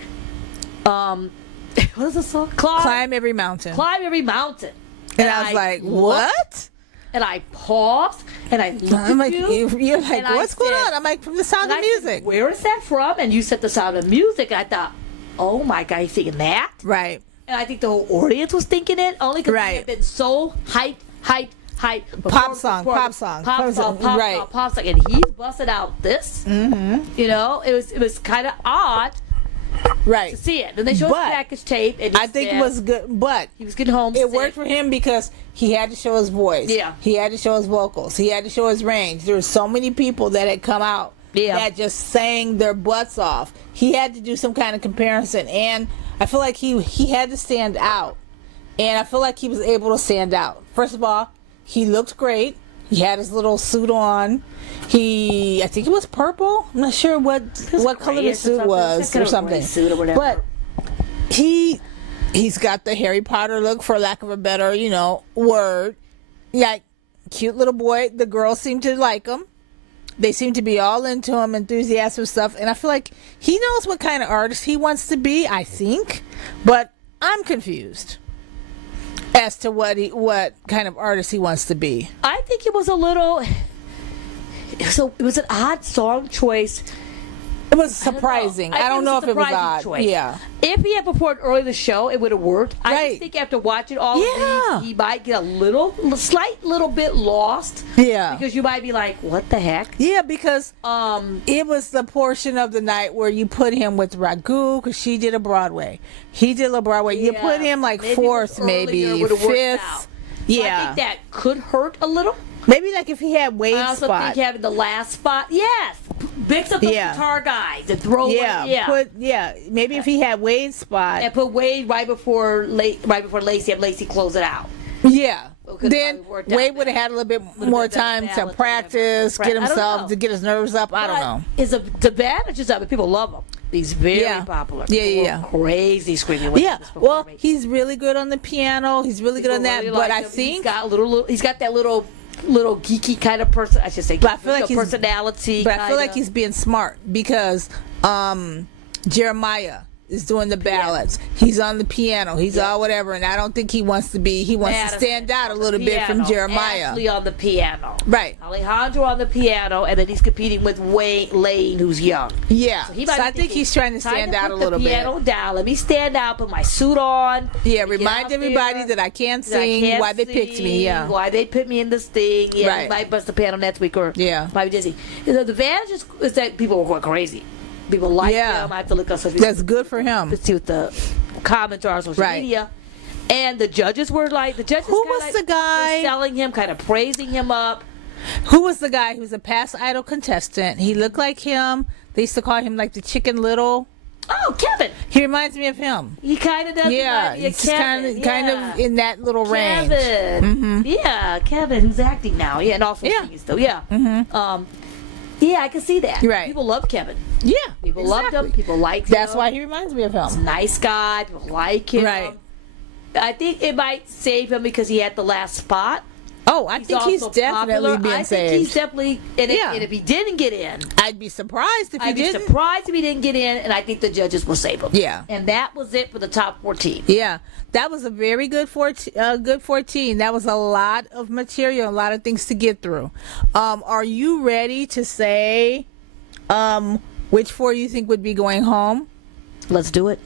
what is the song? Climb Every Mountain. Climb Every Mountain. And I was like, what? And I paused, and I looked at you. You're like, what's going on? I'm like, from The Sound of Music. Said, where is that from? And you said The Sound of Music. I thought, oh my God, he's singing that? Right. And I think the whole audience was thinking it, only because it had been so hyped. Pop song. And he's busted out this. Mm-hmm. You know, it was kind of odd. Right. To see it. And they showed the package tape. And I think it was good, but he was getting home. It worked for him because he had to show his voice. Yeah. He had to show his vocals. He had to show his range. There were so many people that had come out that just sang their butts off. He had to do some kind of comparison, and I feel like he had to stand out. And I feel like he was able to stand out. First of all, he looked great. He had his little suit on. I think it was purple. I'm not sure what color the suit was or something. Suit or whatever. But he's got the Harry Potter look, for lack of a better, word. Like, cute little boy. The girls seem to like him. They seem to be all into him, enthusiastic and stuff. And I feel like he knows what kind of artist he wants to be, I think. But I'm confused as to what kind of artist he wants to be. I think it was a little... So it was an odd song choice. It was surprising. I don't know if it was odd. Choice. Yeah. If he had performed early in the show, it would have worked. I just think after watching all of these, he might get a slight little bit lost. Yeah. Because you might be like, what the heck? Yeah, because it was the portion of the night where you put him with Raghu, because she did a Broadway. He did a Broadway. You put him like fourth, maybe fifth. So I think that could hurt a little. Maybe like if he had Wade's spot. I also think having the last spot, mix up those guitar guys and throw maybe if he had Wade's spot and put Wade right before Laci, have Laci close it out. Yeah. Then Wade would have had a little bit more time to practice, get himself, to get his nerves up. I don't know. Is the advantages of it? People love him. He's very popular. Yeah. Crazy screaming. With his well, he's really good on the piano. He's really good on that. Really but I think he's got that little geeky kind of person. I should say. But I feel like personality. But I feel like he's being smart because Jeremiah is doing the ballads. He's on the piano. He's all whatever, and I don't think he wants to be. He wants to stand out a little bit from Jeremiah. Ashley on the piano, right? Alejandro on the piano, and then he's competing with Laine, who's young. Yeah, so I think he's trying to stand out a little bit. Piano down. Let me stand out. Put my suit on. Yeah, remind everybody that I can't sing. Why they picked me? Yeah, why they put me in this thing? Yeah, right. Might bust the piano next week or might be dizzy. The advantage is that people were going crazy. People like him. I have to look up something. That's good for him. To see what the comments are on social media. And the judges were like, who was the guy selling him, kind of praising him up? Who was the guy? He was a past Idol contestant. He looked like him. They used to call him like the Chicken Little. Oh, Kevin. He reminds me of him. He kind of does. Yeah, he's kind of in that little range. Kevin. Mm-hmm. Yeah, Kevin, who's acting now. Yeah, and also singing still. Yeah. Mm-hmm. Yeah, I can see that. Right. People love Kevin. Yeah. People loved him. People liked him. That's why he reminds me of him. He's a nice guy. People like him. Right. I think it might save him because he had the last spot. Oh, I think he's also definitely popular. being I saved. think he's definitely, and if he didn't get in, I'd be surprised if he didn't. I'd be surprised if he didn't get in, and I think the judges will save him. Yeah. And that was it for the top 14. Yeah, that was a very good 14. That was a lot of material, a lot of things to get through. Are you ready to say which 4 you think would be going home? Let's do it.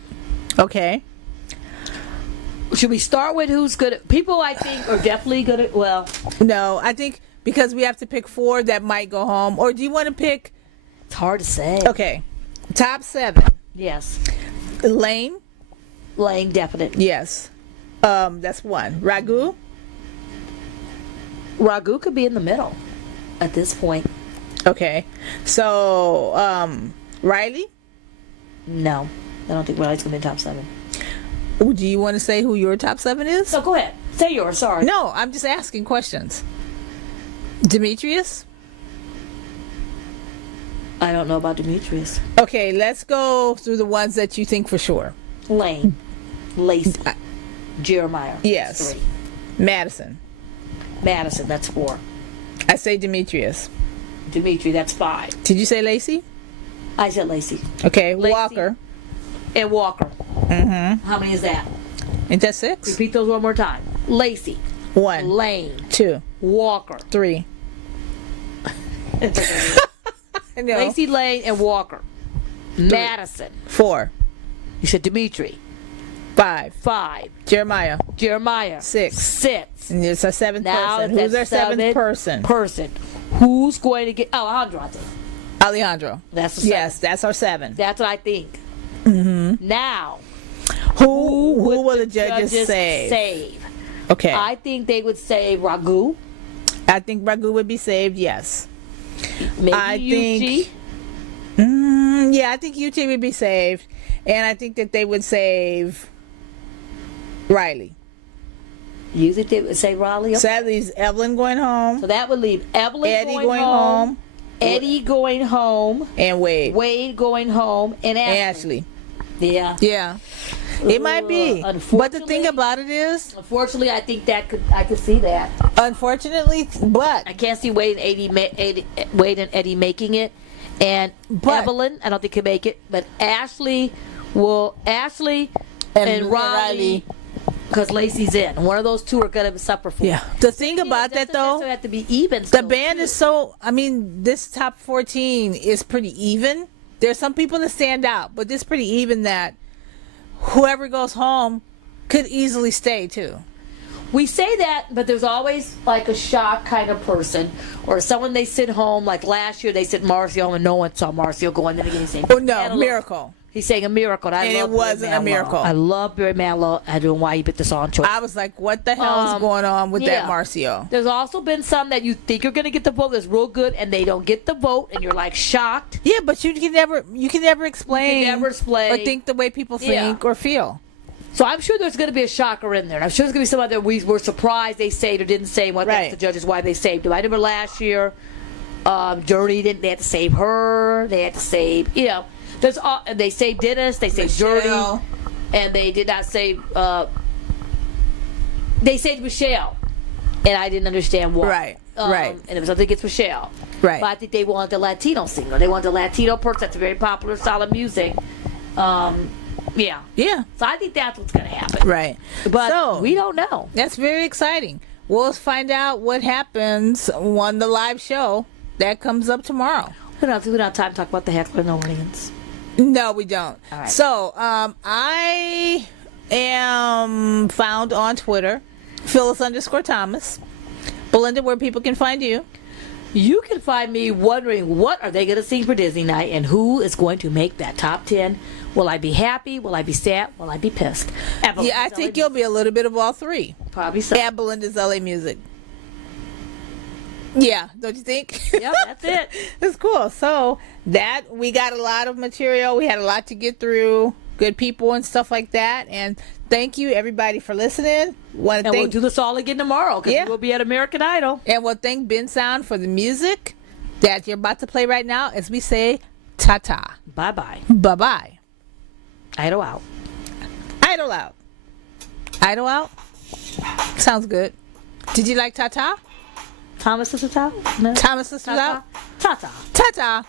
Okay. Should we start with who's good at, people I think are definitely good at, well. No, I think because we have to pick 4 that might go home. Or do you want to pick? It's hard to say. Okay. Top 7. Yes. Laine. Laine, definite. Yes. That's 1. Raghu. Raghu could be in the middle at this point. Okay. So, Riley? No. I don't think Riley's going to be in top 7. Do you want to say who your top 7 is? No, go ahead. Say yours, sorry. No, I'm just asking questions. Dimitrius? I don't know about Dimitrius. Okay, let's go through the ones that you think for sure. Laine. Laci. Jeremiah. Yes. That's 3. Madison. Madison, that's 4. I say Dimitrius. Dimitri, that's 5. Did you say Laci? I said Laci. Okay, Laci. Walker. And Walker. Mm-hmm. How many is that? Ain't that 6? Repeat those one more time. Laci. 1. Laine. 2. Walker. 3. No. Laci, Laine, and Walker. 3. Madison. 4. You said Dimitri. 5. 5. Jeremiah. Jeremiah. 6. 6. And it's our 7th Now person. Who's our 7th person? Who's going to get Alejandro, I think. Alejandro. That's the 7th. Yes, that's our 7. That's what I think. Mm-hmm. Now, Who will the judges save? save? Okay. I think they would save Raghu. I think Raghu would be saved, yes. Maybe I Uché. think, yeah, I think Uché would be saved, and I think that they would save Riley. You think they would save Riley? Okay. Sadly, is Evelyn going home? So that would leave Evelyn Eddie going home, Eddie going home, and Wade. Wade going home, and Ashley. Yeah. Yeah. It might be. But the thing about it is, unfortunately, I think I could see that. Unfortunately, but I can't see Wade and Eddie making it, and Evelyn, I don't think can make it. But Ashley and Riley, because Laci's in. One of those two are going to suffer for. Yeah. The thing about that though, have to be even. The band is so. I mean, this top 14 is pretty even. There's some people that stand out, but this pretty even that whoever goes home could easily stay too. We say that, but there's always like a shock kind of person, or someone they sit home. Like last year, they sent Marcio home and no one saw Marcio go. And then again, he's saying, "Oh no, miracle." He's saying a miracle. And it wasn't a miracle. I love Barry Manilow. I don't know why he picked the song choice. I was like, what the hell is going on with that Marcio? There's also been some that you think are going to get the vote that's real good, and they don't get the vote, and you're like shocked. Yeah, but you can never explain. Or think the way people think or feel. So I'm sure there's going to be a shocker in there. And I'm sure there's going to be someone that we were surprised they saved or didn't save. What asked the judges why they saved him. I remember last year, Journey didn't. They had to save her. They had to save, There's they saved Dennis. They saved Journey, and they did not save. They saved Michelle, and I didn't understand why. Right. Right. And it was something against Michelle. Right. But I think they wanted the Latino singer. They wanted the Latino person that's very popular, solid music. Yeah. Yeah. So I think that's what's going to happen. Right. But we don't know. That's very exciting. We'll find out what happens on the live show that comes up tomorrow. We don't have time to talk about the heckler in the audience. No, we don't. All right. So, I am found on Twitter, Phyllis_Thomas. Belinda, where people can find you? You can find me wondering what are they going to sing for Disney night and who is going to make that top 10. Will I be happy? Will I be sad? Will I be pissed? Yeah, I think you'll be a little bit of all three. Probably so. At Belinda's LA Music. Yeah, don't you think? Yeah, that's it. It's cool. So that we got a lot of material. We had a lot to get through. Good people and stuff like that. And thank you everybody for listening. We'll do this all again tomorrow because we'll be at American Idol. And we'll thank Ben Sound for the music. that you're about to play right now as we say ta-ta. Bye-bye. Bye-bye. Idle out. Idle out. Idle out? Sounds good. Did you like ta-ta? Thomas is a ta? No. Thomas is ta-ta? Ta-ta. Ta-ta.